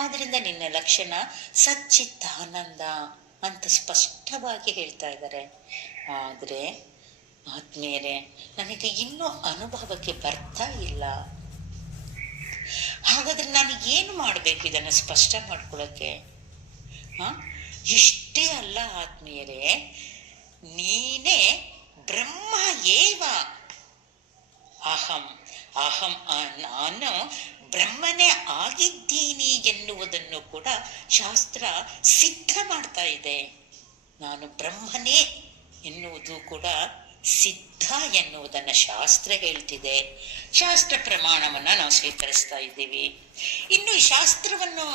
ಆದ್ರಿಂದ ನಿನ್ನ ಲಕ್ಷಣ ಸಚ್ಚಿತ್ ಆನಂದ ಅಂತ ಸ್ಪಷ್ಟವಾಗಿ ಹೇಳ್ತಾ ಇದ್ದಾರೆ. ಆದ್ರೆ ಆತ್ಮೀಯರೇ, ನನಗೆ ಇನ್ನೂ ಅನುಭವಕ್ಕೆ ಬರ್ತಾ ಇಲ್ಲ. ಹಾಗಾದ್ರೆ ನಾನು ಏನು ಮಾಡ್ಬೇಕು ಇದನ್ನು ಸ್ಪಷ್ಟ ಮಾಡ್ಕೊಳಕ್ಕೆ? ಇಷ್ಟೇ ಅಲ್ಲ ಆತ್ಮೀಯರೇ, ನೀನೇ ಬ್ರಹ್ಮ ಏವ ಅಹಂ. ನಾನು ಬ್ರಹ್ಮನೇ ಆಗಿದ್ದೀನಿ ಎನ್ನುವುದನ್ನು ಕೂಡ ಶಾಸ್ತ್ರ ಸಿದ್ಧ ಮಾಡ್ತಾ ಇದೆ. ನಾನು ಬ್ರಹ್ಮನೇ ಎನ್ನುವುದು ಕೂಡ ಸಿದ್ಧ ಎನ್ನುವುದನ್ನು ಶಾಸ್ತ್ರ ಹೇಳ್ತಿದೆ. ಶಾಸ್ತ್ರ ಪ್ರಮಾಣವನ್ನ ನಾವು ಸ್ವೀಕರಿಸ್ತಾ ಇದ್ದೀವಿ. ಇನ್ನು ಈ ಶಾಸ್ತ್ರವನ್ನು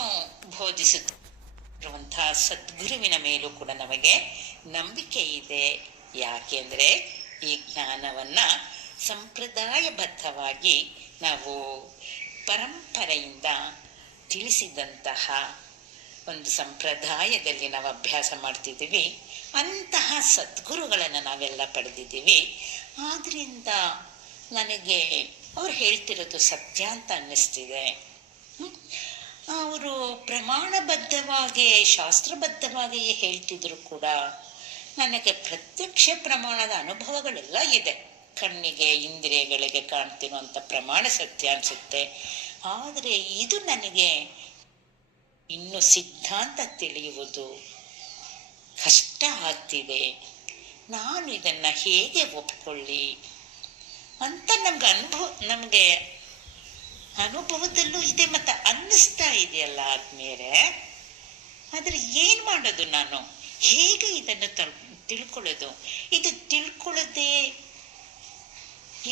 ಬೋಧಿಸುತ್ತಿರುವಂತಹ ಸದ್ಗುರುವಿನ ಮೇಲೂ ಕೂಡ ನಮಗೆ ನಂಬಿಕೆ ಇದೆ. ಯಾಕೆಂದ್ರೆ ಈ ಜ್ಞಾನವನ್ನ ಸಂಪ್ರದಾಯಬದ್ಧವಾಗಿ ನಾವು ಪರಂಪರೆಯಿಂದ ತಿಳಿಸಿದಂತಹ ಒಂದು ಸಂಪ್ರದಾಯದಲ್ಲಿ ನಾವು ಅಭ್ಯಾಸ ಮಾಡ್ತಿದ್ದೀವಿ. ಅಂತಹ ಸದ್ಗುರುಗಳನ್ನು ನಾವೆಲ್ಲ ಪಡೆದಿದ್ದೀವಿ. ಆದ್ರಿಂದ ನನಗೆ ಅವ್ರು ಹೇಳ್ತಿರೋದು ಸತ್ಯ ಅಂತ ಅನ್ನಿಸ್ತಿದೆ. ಅವರು ಪ್ರಮಾಣಬದ್ಧವಾಗಿ ಶಾಸ್ತ್ರಬದ್ಧವಾಗಿ ಹೇಳ್ತಿದ್ರು ಕೂಡ ನನಗೆ ಪ್ರತ್ಯಕ್ಷ ಪ್ರಮಾಣದ ಅನುಭವಗಳೆಲ್ಲ ಇದೆ. ಕಣ್ಣಿಗೆ ಇಂದ್ರಿಯಗಳಿಗೆ ಕಾಣ್ತಿರುವಂಥ ಪ್ರಮಾಣ ಸತ್ಯ ಅನ್ಸುತ್ತೆ. ಆದರೆ ಇದು ನನಗೆ ಇನ್ನು ಸಿದ್ಧಾಂತ ತಿಳಿಯುವುದು ಕಷ್ಟ ಆಗ್ತಿದೆ. ನಾನು ಇದನ್ನ ಹೇಗೆ ಒಪ್ಕೊಳ್ಳಿ ಅಂತ ನಮಗೆ ಅನುಭವದಲ್ಲೂ ಇದೆ ಮತ್ತೆ ಅನ್ನಿಸ್ತಾ ಇದೆಯಲ್ಲ ಆದ್ಮೇಲೆ. ಆದ್ರೆ ಏನ್ ಮಾಡೋದು, ನಾನು ಹೇಗೆ ಇದನ್ನು ತಿಳ್ಕೊಳ್ಳೋದು? ಇದು ತಿಳ್ಕೊಳ್ಳದೆ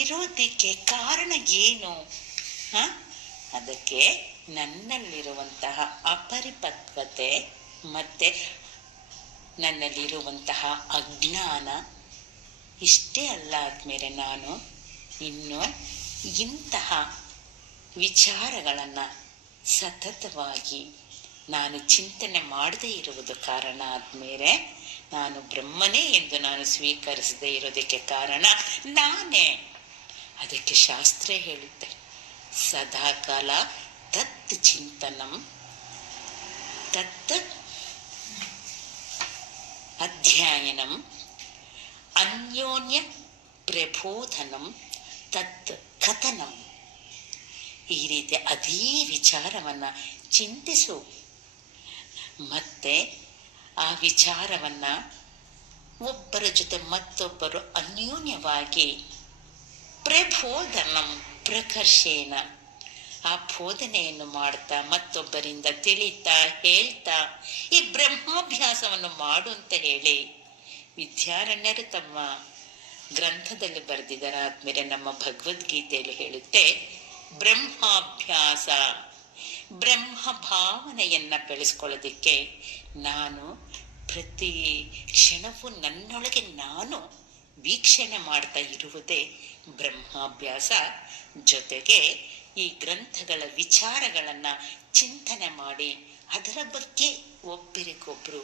ಇರೋದಕ್ಕೆ ಕಾರಣ ಏನು? ಅದಕ್ಕೆ ನನ್ನಲ್ಲಿರುವಂತಹ ಅಪರಿಪಕ್ವತೆ ಮತ್ತೆ ನನ್ನಲ್ಲಿರುವಂತಹ ಅಜ್ಞಾನ ಇಷ್ಟೇ ಅಲ್ಲ ಆದ್ಮೇಲೆ ನಾನು ಇನ್ನು ಇಂತಹ ವಿಚಾರಗಳನ್ನ ಸತತವಾಗಿ ನಾನು ಚಿಂತನೆ ಮಾಡದೇ ಇರುವುದು ಕಾರಣ ಆದ್ಮೇಲೆ ನಾನು ಬ್ರಹ್ಮನೇ ಎಂದು ನಾನು ಸ್ವೀಕರಿಸದೇ ಇರೋದಕ್ಕೆ ಕಾರಣ ನಾನೇ. ಅದಕ್ಕೆ ಶಾಸ್ತ್ರ ಹೇಳುತ್ತೆ, ಸದಾಕಾಲ ತತ್ ಚಿಂತನಂ ತತ್ ಅಧ್ಯಯನಂ ಅನ್ಯೋನ್ಯ ಪ್ರಬೋಧನಂ ತತ್ ಕಥನಂ. ಈ ರೀತಿ ಅದೇ ವಿಚಾರವನ್ನ ಚಿಂತಿಸು, ಮತ್ತೆ ಆ ವಿಚಾರವನ್ನ ಒಬ್ಬರ ಜೊತೆ ಮತ್ತೊಬ್ಬರು ಅನ್ಯೋನ್ಯವಾಗಿ ಪ್ರಬೋಧನಂ ಪ್ರಕರ್ಷೇನ ಆ ಬೋಧನೆಯನ್ನು ಮಾಡ್ತಾ ಮತ್ತೊಬ್ಬರಿಂದ ತಿಳಿತಾ ಹೇಳ್ತಾ ಈ ಬ್ರಹ್ಮಾಭ್ಯಾಸವನ್ನು ಮಾಡು ಅಂತ ಹೇಳಿ ವಿದ್ಯಾರಣ್ಯರು ತಮ್ಮ ಗ್ರಂಥದಲ್ಲಿ ಬರೆದಿದ್ದಾರೆ. ಆದ್ಮೇಲೆ ನಮ್ಮ ಭಗವದ್ಗೀತೆಯಲ್ಲಿ ಹೇಳುತ್ತೆ, ಬ್ರಹ್ಮಾಭ್ಯಾಸ ಬ್ರಹ್ಮ ಭಾವನೆಯನ್ನ ಬೆಳೆಸ್ಕೊಳ್ಳೋದಿಕ್ಕೆ ನಾನು ಪ್ರತಿ ಕ್ಷಣವೂ ನನ್ನೊಳಗೆ ನಾನು ವೀಕ್ಷಣೆ ಮಾಡ್ತಾ ಇರುವುದೇ ಬ್ರಹ್ಮಾಭ್ಯಾಸ. ಜೊತೆಗೆ ಈ ಗ್ರಂಥಗಳ ವಿಚಾರಗಳನ್ನ ಚಿಂತನೆ ಮಾಡಿ ಅದರ ಬಗ್ಗೆ ಒಬ್ಬರಿಗೊಬ್ರು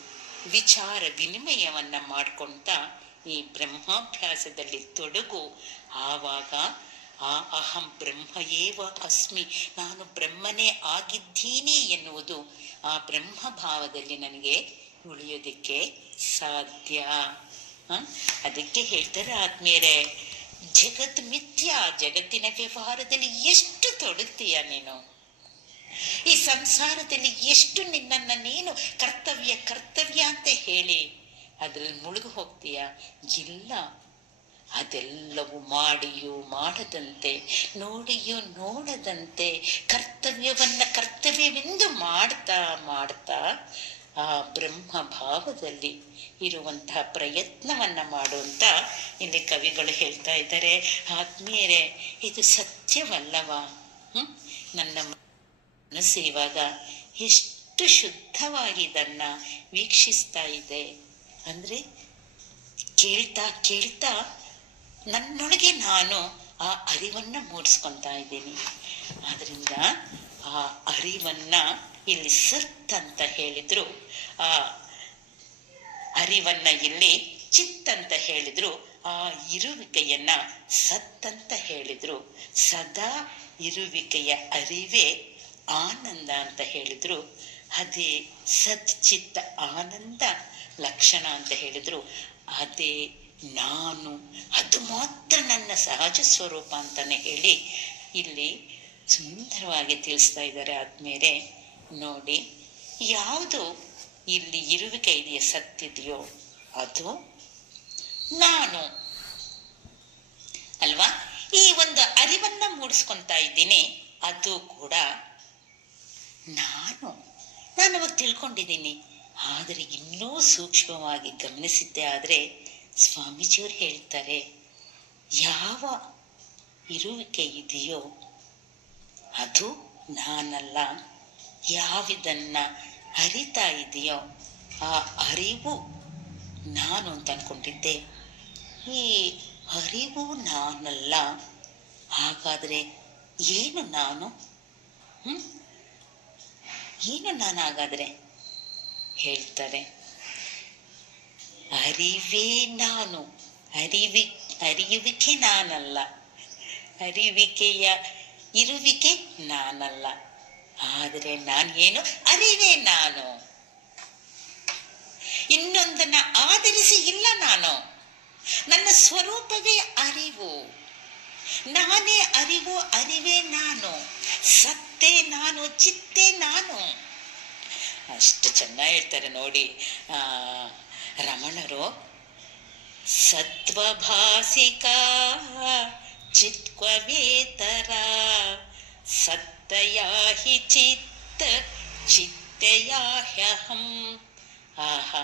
ವಿಚಾರ ವಿನಿಮಯವನ್ನ ಮಾಡ್ಕೊಂತ ಈ ಬ್ರಹ್ಮಾಭ್ಯಾಸದಲ್ಲಿ ತೊಡಗು. ಆವಾಗ ಆ ಅಹಂ ಬ್ರಹ್ಮ ಏವ ಅಸ್ಮಿ, ನಾನು ಬ್ರಹ್ಮನೇ ಆಗಿದ್ದೀನಿ ಎನ್ನುವುದು ಆ ಬ್ರಹ್ಮ ಭಾವದಲ್ಲಿ ನನಗೆ ಉಳಿಯೋದಿಕ್ಕೆ ಸಾಧ್ಯ. ಅದಕ್ಕೆ ಹೇಳ್ತಾರೆ ಆದ್ಮೇಲೆ, ಜಗತ್ ಮಿಥ್ಯ, ಜಗತ್ತಿನ ವ್ಯವಹಾರದಲ್ಲಿ ಎಷ್ಟು ತೊಡಗ್ತೀಯ ನೀನು, ಈ ಸಂಸಾರದಲ್ಲಿ ಎಷ್ಟು ನಿನ್ನನ್ನ ನೀನು ಕರ್ತವ್ಯ ಕರ್ತವ್ಯ ಅಂತ ಹೇಳಿ ಅದ್ರಲ್ಲಿ ಮುಳುಗು ಹೋಗ್ತೀಯ. ಇಲ್ಲ, ಅದೆಲ್ಲವೂ ಮಾಡಿಯೂ ಮಾಡದಂತೆ ನೋಡಿಯೂ ನೋಡದಂತೆ ಕರ್ತವ್ಯವನ್ನ ಕರ್ತವ್ಯವೆಂದು ಮಾಡ್ತಾ ಮಾಡ್ತಾ ಆ ಬ್ರಹ್ಮ ಭಾವದಲ್ಲಿ ಇರುವಂತಹ ಪ್ರಯತ್ನವನ್ನ ಮಾಡುವಂತ ಇಲ್ಲಿ ಕವಿಗಳು ಹೇಳ್ತಾ ಇದ್ದಾರೆ. ಆದ್ಮೇಲೆ ಇದು ಸತ್ಯವಲ್ಲವಾ? ನನ್ನ ಮನಸ್ಸು ಇವಾಗ ಎಷ್ಟು ಶುದ್ಧವಾಗಿ ಇದನ್ನ ವೀಕ್ಷಿಸ್ತಾ ಇದೆ ಅಂದ್ರೆ, ಕೇಳ್ತಾ ಕೇಳ್ತಾ ನನ್ನೊಳಗೆ ನಾನು ಆ ಅರಿವನ್ನ ಮೂಡಿಸ್ಕೊತಾ ಇದ್ದೀನಿ. ಆದ್ರಿಂದ ಆ ಅರಿವನ್ನ ಇಲ್ಲಿ ಸತ್ ಅಂತ ಹೇಳಿದ್ರು, ಆ ಅರಿವನ್ನ ಇಲ್ಲಿ ಚಿತ್ ಅಂತ ಹೇಳಿದ್ರು, ಆ ಇರುವಿಕೆಯನ್ನ ಸತ್ ಅಂತ ಹೇಳಿದ್ರು. ಸದಾ ಇರುವಿಕೆಯ ಅರಿವೇ ಆನಂದ ಅಂತ ಹೇಳಿದ್ರು. ಅದೇ ಸತ್ ಚಿತ್ತ ಆನಂದ ಲಕ್ಷಣ ಅಂತ ಹೇಳಿದ್ರು. ಅದೇ ನಾನು, ಅದು ಮಾತ್ರ ನನ್ನ ಸಹಜ ಸ್ವರೂಪ ಅಂತಾನೆ ಹೇಳಿ ಇಲ್ಲಿ ಸುಂದರವಾಗಿ ತಿಳಿಸ್ತಾ ಇದ್ದಾರೆ. ಆದ್ಮೇಲೆ ನೋಡಿ, ಯಾವುದು ಇಲ್ಲಿ ಇರುವಿಕೆ ಇದೆಯೋ ಸತ್ತಿದೆಯೋ ಅದು ನಾನು ಅಲ್ವಾ. ಈ ಒಂದು ಅರಿವನ್ನ ಮೂಡಿಸ್ಕೊಂತ ಇದ್ದೀನಿ. ಅದು ಕೂಡ ನಾನು ಅವಾಗ ತಿಳ್ಕೊಂಡಿದ್ದೀನಿ. ಆದರೆ ಇನ್ನೂ ಸೂಕ್ಷ್ಮವಾಗಿ ಗಮನಿಸಿದ್ದೆ ಆದರೆ ಸ್ವಾಮೀಜಿಯವರು ಹೇಳ್ತಾರೆ, ಯಾವ ಇರುವಿಕೆ ಇದೆಯೋ ಅದು ನಾನಲ್ಲ. ಯಾವುದನ್ನ ಅರಿತಾ ಇದೆಯೋ ಆ ಅರಿವು ನಾನು ಅಂತ ಅನ್ಕೊಂಡಿದ್ದೆ. ಈ ಅರಿವು ನಾನಲ್ಲ. ಹಾಗಾದರೆ ಏನು ನಾನು? ಏನು ನಾನು ಹಾಗಾದರೆ? ಹೇಳ್ತಾರೆ, ಅರಿವೇ ನಾನು. ಅರಿಯುವಿಕೆ ನಾನಲ್ಲ. ಅರಿವಿಕೆಯ ಇರುವಿಕೆ ನಾನಲ್ಲ. ಆದರೆ ನಾನು ಏನು? ಅರಿವೇ ನಾನು. ಇನ್ನೊಂದನ್ನ ಆಧರಿಸಿ ಇಲ್ಲ ನಾನು. ನನ್ನ ಸ್ವರೂಪವೇ ಅರಿವು. ನಾನೇ ಅರಿವು, ಅರಿವೇ ನಾನು. ಸತ್ತೇ ನಾನು, ಚಿತ್ತೇ ನಾನು. ಅಷ್ಟು ಚೆನ್ನಾಗಿ ಹೇಳ್ತಾರೆ ನೋಡಿ ರಮಣರು. ಸತ್ವಭಾಸಿಕ ಚಿತ್ವೇತರ ಸತ್ತಯಾಹಿ ಚಿತ್ತ ಚಿತ್ತಯಾಹ್ಯಹಂ. ಆಹಾ,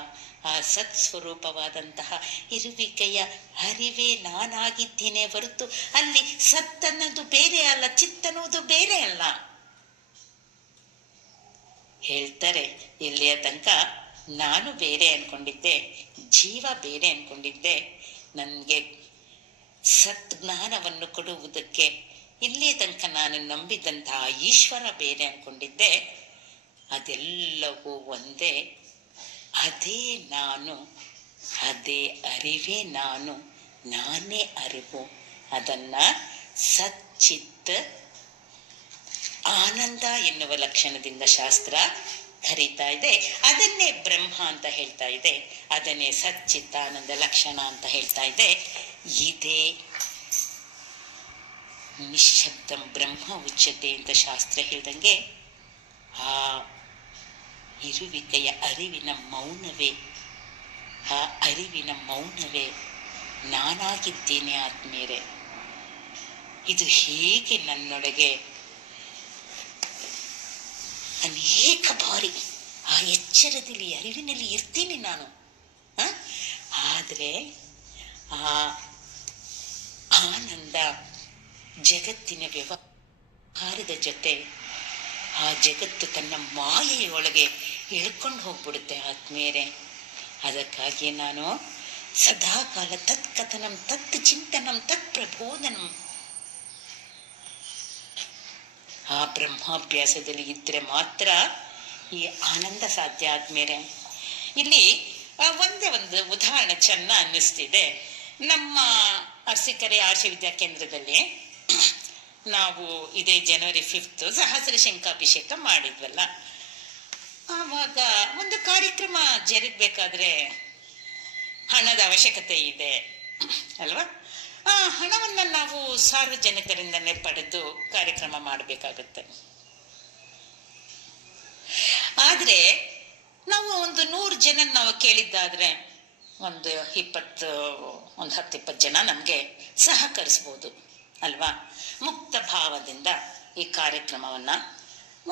ಆ ಸತ್ಸ್ವರೂಪವಾದಂತಹ ಇರುವಿಕೆಯ ಅರಿವೇ ನಾನಾಗಿದ್ದೇನೆ ಹೊರತು ಅಲ್ಲಿ ಸತ್ತನ್ನೋದು ಬೇರೆ ಅಲ್ಲ, ಚಿತ್ತನ್ನೋದು ಬೇರೆ ಅಲ್ಲ. ಹೇಳ್ತಾರೆ, ಇಲ್ಲಿಯ ತನಕ ನಾನು ಬೇರೆ ಅನ್ಕೊಂಡಿದ್ದೆ, ಜೀವ ಬೇರೆ ಅನ್ಕೊಂಡಿದ್ದೆ. ನನಗೆ ಸತ್ಜ್ಞಾನವನ್ನು ಕೊಡುವುದಕ್ಕೆ ಇಲ್ಲಿಯ ತನಕ ನಾನು ನಂಬಿದಂತಹ ಈಶ್ವರ ಬೇರೆ ಅನ್ಕೊಂಡಿದ್ದೆ. ಅದೆಲ್ಲವೂ ಒಂದೇ. ಅದೇ ನಾನು, ಅದೇ ಅರಿವೇ ನಾನು, ನಾನೇ ಅರಿವು. ಅದನ್ನ ಸಚ್ಚಿತ್ ಆನಂದ ಎನ್ನುವ ಲಕ್ಷಣದಿಂದ ಶಾಸ್ತ್ರ ಕರೀತಾ ಇದೆ. ಅದನ್ನೇ ಬ್ರಹ್ಮ ಅಂತ ಹೇಳ್ತಾ ಇದೆ. ಅದನ್ನೇ ಸಚ್ಚಿತ್ತಾನಂದ ಲಕ್ಷಣ ಅಂತ ಹೇಳ್ತಾ ಇದೆ. ಇದೇ ನಿಶ್ಶಬ್ದಂ ಬ್ರಹ್ಮ ಉಚ್ಯತೆ ಅಂತ ಶಾಸ್ತ್ರ ಹೇಳ್ದಂಗೆ ಆ ಇರುವಿಕೆಯ ಅರಿವಿನ ಮೌನವೇ, ಆ ಅರಿವಿನ ಮೌನವೇ ನಾನಾಗಿದ್ದೇನೆ ಆತ್ಮೀಯರೇ. ಇದು ಹೇಗೆ ನನ್ನೊಳಗೆ ಅನೇಕ ಬಾರಿ ಆ ಎಚ್ಚರದಲ್ಲಿ ಅರಿವಿನಲ್ಲಿ ಇರ್ತೀನಿ ನಾನು. ಆದರೆ ಆ ಆನಂದ ಜಗತ್ತಿನ ವ್ಯವಹಾರದ ಜೊತೆ ಆ ಜಗತ್ತು ತನ್ನ ಮಾಯೆಯೊಳಗೆ ಎಳ್ಕೊಂಡು ಹೋಗ್ಬಿಡುತ್ತೆ ಆತ್ಮೀಯರೇ. ಅದಕ್ಕಾಗಿ ನಾನು ಸದಾಕಾಲ ತತ್ಕಥನಂ ತತ್ ಚಿಂತನಂ ತತ್ ಪ್ರಬೋಧನಂ, ಆ ಬ್ರಹ್ಮಾಭ್ಯಾಸದಲ್ಲಿ ಇದ್ರೆ ಮಾತ್ರ ಈ ಆನಂದ ಸಾಧ್ಯ ಆದ್ಮೇಲೆ. ಇಲ್ಲಿ ಒಂದೇ ಒಂದು ಉದಾಹರಣೆ ಚೆನ್ನ ಅನ್ನಿಸ್ತಿದೆ. ನಮ್ಮ ಅರಸೀಕೆರೆ ಆರ್ಷ ವಿದ್ಯಾ ಕೇಂದ್ರದಲ್ಲಿ ನಾವು ಇದೇ ಜನವರಿ 5 ಸಹಸ್ರ ಶಂಖಾಭಿಷೇಕ ಮಾಡಿದ್ವಲ್ಲ. ಆವಾಗ ಒಂದು ಕಾರ್ಯಕ್ರಮ ಜರುಗಬೇಕಾದ್ರೆ ಹಣದ ಅವಶ್ಯಕತೆ ಇದೆ ಅಲ್ವಾ? ಆ ಹಣವನ್ನ ನಾವು ಸಾರ್ವಜನಿಕರಿಂದನೇ ಪಡೆದು ಕಾರ್ಯಕ್ರಮ ಮಾಡಬೇಕಾಗುತ್ತೆ. ಆದ್ರೆ ನಾವು ಒಂದು 100 ಜನ ನಾವು ಕೇಳಿದ್ದಾದ್ರೆ ಒಂದು 10-20 ಜನ ನಮ್ಗೆ ಸಹಕರಿಸ್ಬೋದು ಅಲ್ವಾ? ಮುಕ್ತ ಭಾವದಿಂದ ಈ ಕಾರ್ಯಕ್ರಮವನ್ನ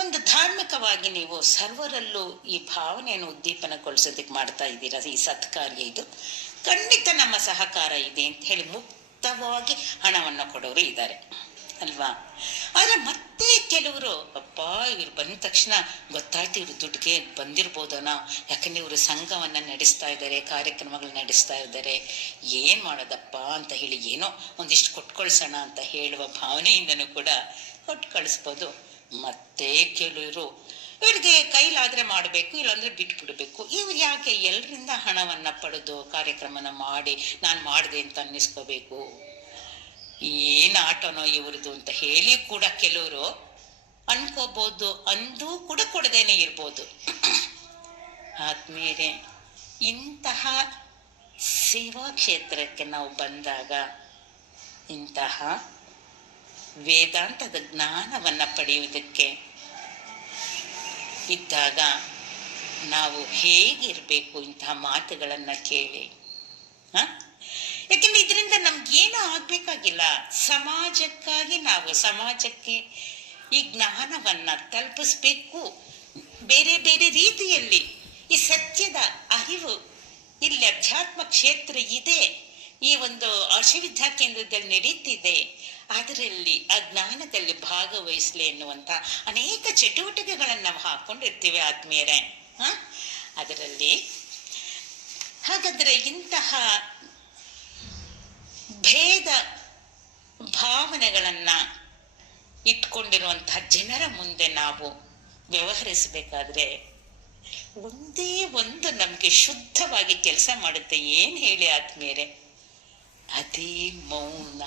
ಒಂದು ಧಾರ್ಮಿಕವಾಗಿ ನೀವು ಸರ್ವರಲ್ಲೂ ಈ ಭಾವನೆಯನ್ನು ಉದ್ದೀಪನಗೊಳಿಸೋದಕ್ಕೆ ಮಾಡ್ತಾ ಇದ್ದೀರಾ. ಈ ಸತ್ಕಾರ್ಯ ಇದು ಖಂಡಿತ ನಮ್ಮ ಸಹಕಾರ ಇದೆ ಅಂತ ಹೇಳಿ ಮುಕ್ತವಾಗಿ ಹಣವನ್ನು ಕೊಡೋರು ಇದ್ದಾರೆ ಅಲ್ವಾ? ಆದ್ರೆ ಮತ್ತೆ ಕೆಲವರು ಅಪ್ಪ ಇವ್ರು ಬಂದ ತಕ್ಷಣ ಗೊತ್ತಾಯ್ತು ಇವ್ರು ದುಡ್ಡಿಗೆ ಬಂದಿರ್ಬೋದನ, ಯಾಕಂದ್ರೆ ಇವರು ಸಂಘವನ್ನ ನಡೆಸ್ತಾ ಇದ್ದಾರೆ, ಕಾರ್ಯಕ್ರಮಗಳು ನಡೆಸ್ತಾ ಇದ್ದಾರೆ, ಏನ್ ಮಾಡೋದಪ್ಪ ಅಂತ ಹೇಳಿ ಏನೋ ಒಂದಿಷ್ಟು ಕೊಟ್ಕೊಳ್ಸೋಣ ಅಂತ ಹೇಳುವ ಭಾವನೆಯಿಂದನೂ ಕೂಡ ಕೊಟ್ಟು ಕಳಿಸ್ಬೋದು. ಮತ್ತೆ ಕೆಲವರು ಇವರಿಗೆ ಕೈಲಾದ್ರೆ ಮಾಡಬೇಕು, ಇಲ್ಲಾಂದ್ರೆ ಬಿಟ್ಬಿಡ್ಬೇಕು. ಇವ್ರು ಯಾಕೆ ಎಲ್ಲರಿಂದ ಹಣವನ್ನ ಪಡೆದು ಕಾರ್ಯಕ್ರಮನ ಮಾಡಿ ನಾನು ಮಾಡಿದೆ ಅಂತ ಅನ್ನಿಸ್ಕೋಬೇಕು, ಏನ್ ಆಟನೋ ಇವ್ರದ್ದು ಅಂತ ಹೇಳಿ ಕೂಡ ಕೆಲವರು ಅನ್ಕೋಬಹುದು. ಅಂದೂ ಕೂಡ ಕೊಡದೇನೆ ಇರ್ಬೋದು. ಆದ್ಮೇಲೆ ಇಂತಹ ಸೇವಾ ಕ್ಷೇತ್ರಕ್ಕೆ ನಾವು ಬಂದಾಗ ಇಂತಹ ವೇದಾಂತದ ಜ್ಞಾನವನ್ನ ಪಡೆಯುವುದಕ್ಕೆ ಇದ್ದಾಗ ನಾವು ಹೇಗಿರ್ಬೇಕು ಇಂತಹ ಮಾತುಗಳನ್ನ ಕೇಳಿ. ಯಾಕಂದ್ರೆ ಇದರಿಂದ ನಮ್ಗೇನು ಆಗ್ಬೇಕಾಗಿಲ್ಲ. ಸಮಾಜಕ್ಕಾಗಿ ನಾವು ಸಮಾಜಕ್ಕೆ ಈ ಜ್ಞಾನವನ್ನ ತಲುಪಿಸ್ಬೇಕು. ಬೇರೆ ಬೇರೆ ರೀತಿಯಲ್ಲಿ ಈ ಸತ್ಯದ ಅರಿವು ಇಲ್ಲಿ ಅಧ್ಯಾತ್ಮ ಕ್ಷೇತ್ರ ಇದೆ, ಈ ಒಂದು ಆಶುವಿದ್ಯಾ ಕೇಂದ್ರದಲ್ಲಿ ನಡೀತಿದೆ, ಅದರಲ್ಲಿ ಆ ಜ್ಞಾನದಲ್ಲಿ ಭಾಗವಹಿಸ್ಲಿ ಎನ್ನುವಂತ ಅನೇಕ ಚಟುವಟಿಕೆಗಳನ್ನು ನಾವು ಹಾಕೊಂಡಿರ್ತೀವಿ ಆತ್ಮೀಯರೇ. ಅದರಲ್ಲಿ ಹಾಗಾದ್ರೆ ಇಂತಹ ಭೇದ ಭಾವನೆಗಳನ್ನ ಇಟ್ಕೊಂಡಿರುವಂತಹ ಜನರ ಮುಂದೆ ನಾವು ವ್ಯವಹರಿಸಬೇಕಾದ್ರೆ ಒಂದೇ ಒಂದು ನಮ್ಗೆ ಶುದ್ಧವಾಗಿ ಕೆಲಸ ಮಾಡುತ್ತೆ. ಏನ್ ಹೇಳಿ ಆತ್ಮೀಯರೇ? ಅದೇ ಮೌನ.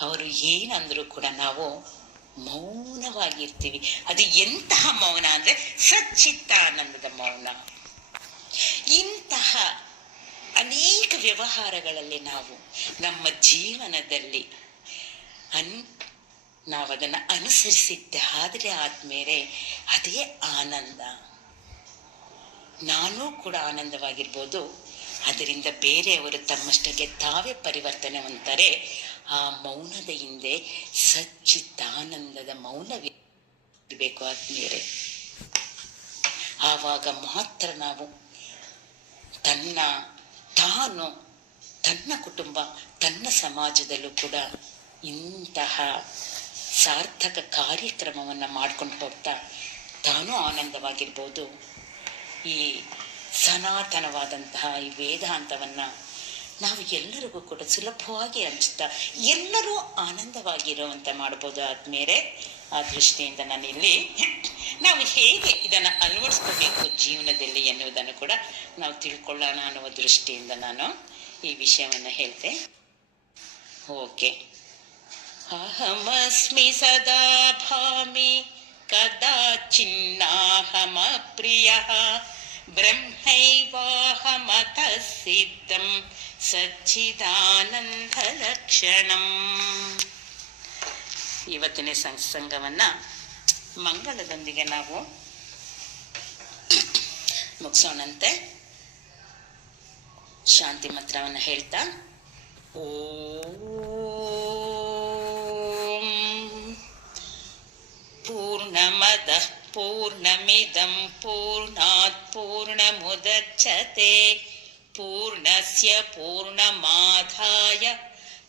ಅವರು ಏನಂದ್ರು ಕೂಡ ನಾವು ಮೌನವಾಗಿರ್ತೀವಿ. ಅದು ಎಂತಹ ಮೌನ ಅಂದ್ರೆ ಸಚ್ಚಿತ್ತಾನಂದದ ಮೌನ. ಇಂತಹ ಅನೇಕ ವ್ಯವಹಾರಗಳಲ್ಲಿ ನಾವು ನಮ್ಮ ಜೀವನದಲ್ಲಿ ನಾವು ಅದನ್ನು ಅನುಸರಿಸಿದ್ದೆ ಆದರೆ ಆದ್ಮೇಲೆ ಅದೇ ಆನಂದ. ನಾನೂ ಕೂಡ ಆನಂದವಾಗಿರ್ಬೋದು, ಅದರಿಂದ ಬೇರೆಯವರು ತಮ್ಮಷ್ಟಕ್ಕೆ ತಾವೇ ಪರಿವರ್ತನೆ ಹೊಂತಾರೆ. ಆ ಮೌನದ ಹಿಂದೆ ಸಚ್ಚಿತ್ತಾನಂದದ ಮೌನವಿರಬೇಕು ಆತ್ಮೀಯರೇ. ಆವಾಗ ಮಾತ್ರ ನಾವು ತಾನು, ತನ್ನ ಕುಟುಂಬ, ತನ್ನ ಸಮಾಜದಲ್ಲೂ ಕೂಡ ಇಂತಹ ಸಾರ್ಥಕ ಕಾರ್ಯಕ್ರಮವನ್ನು ಮಾಡ್ಕೊಂಡು ಹೋಗ್ತಾ ತಾನೂ ಆನಂದವಾಗಿರ್ಬೋದು. ಈ ಸನಾತನವಾದಂತಹ ಈ ವೇದಾಂತವನ್ನು ನಾವು ಎಲ್ಲರಿಗೂ ಕೂಡ ಸುಲಭವಾಗಿ ಹಂಚ್ತಾ ಎಲ್ಲರೂ ಆನಂದವಾಗಿರುವಂತ ಮಾಡ್ಬೋದು ಆದ್ಮೇಲೆ. ಆ ದೃಷ್ಟಿಯಿಂದ ನಾನಿಲ್ಲಿ ನಾವು ಹೇಗೆ ಇದನ್ನು ಅಳವಡಿಸ್ಕೋಬೇಕು ಜೀವನದಲ್ಲಿ ಎನ್ನುವುದನ್ನು ಕೂಡ ನಾವು ತಿಳ್ಕೊಳ್ಳೋಣ ಅನ್ನುವ ದೃಷ್ಟಿಯಿಂದ ನಾನು ಈ ವಿಷಯವನ್ನು ಹೇಳ್ತೆ. ಓಕೆ. ಅಹಮಸ್ಮಿ ಸದಾ ಭಾಮಿ ಕದಾಚಿನ್ನಾಹಮ ಪ್ರಿಯಃ ಬ್ರಹ್ಮೈವಾಹಮತಃ ಸಿದ್ಧಂ ಸಚ್ಚಿದಾನಂದ ಲಕ್ಷಣಂ. ಇವತ್ತಿನ ಸಂಗಮವನ್ನ ಮಂಗಳದೊಂದಿಗೆ ನಾವು ಮುಗಿಸೋಣಂತೆ. ಶಾಂತಿ ಮಂತ್ರವನ್ನು ಹೇಳ್ತಾ ಓಂ ಪೂರ್ಣಮದಃ ಪೂರ್ಣಮಿದಂ ಪೂರ್ಣಾತ್ ಪೂರ್ಣಮುದಚ್ಯತೆ ಪೂರ್ಣಸ್ಯ ಪೂರ್ಣಮಾದಾಯ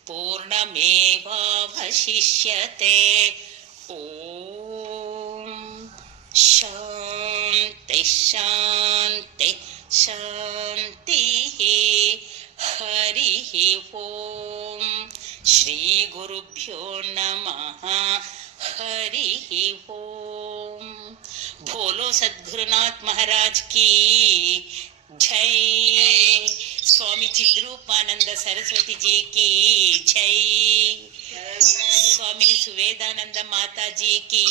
ಪೂರ್ಣಮೇವಾವಶಿಷ್ಯತೆ. ಓಂ ಶಾಂತಿ ಶಾಂತಿ ಶಾಂತಿ. ಹರಿ ಓಂ. ಶ್ರೀ ಗುರುಭ್ಯೋ ನಮಃ. ಹರಿ ಓಂ. बोलो सद्गुरुनाथ महाराज की जय. स्वामी चिद्रूपानंद सरस्वती जी की जय. स्वामी सुवेदानंद माता जी की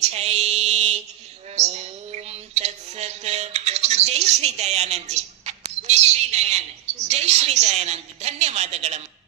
जय. ओम तत्सत. जय श्री दयानंद जी. जय श्री दयानंद. जय श्री दयानंद. ಧನ್ಯವಾದಗಳು.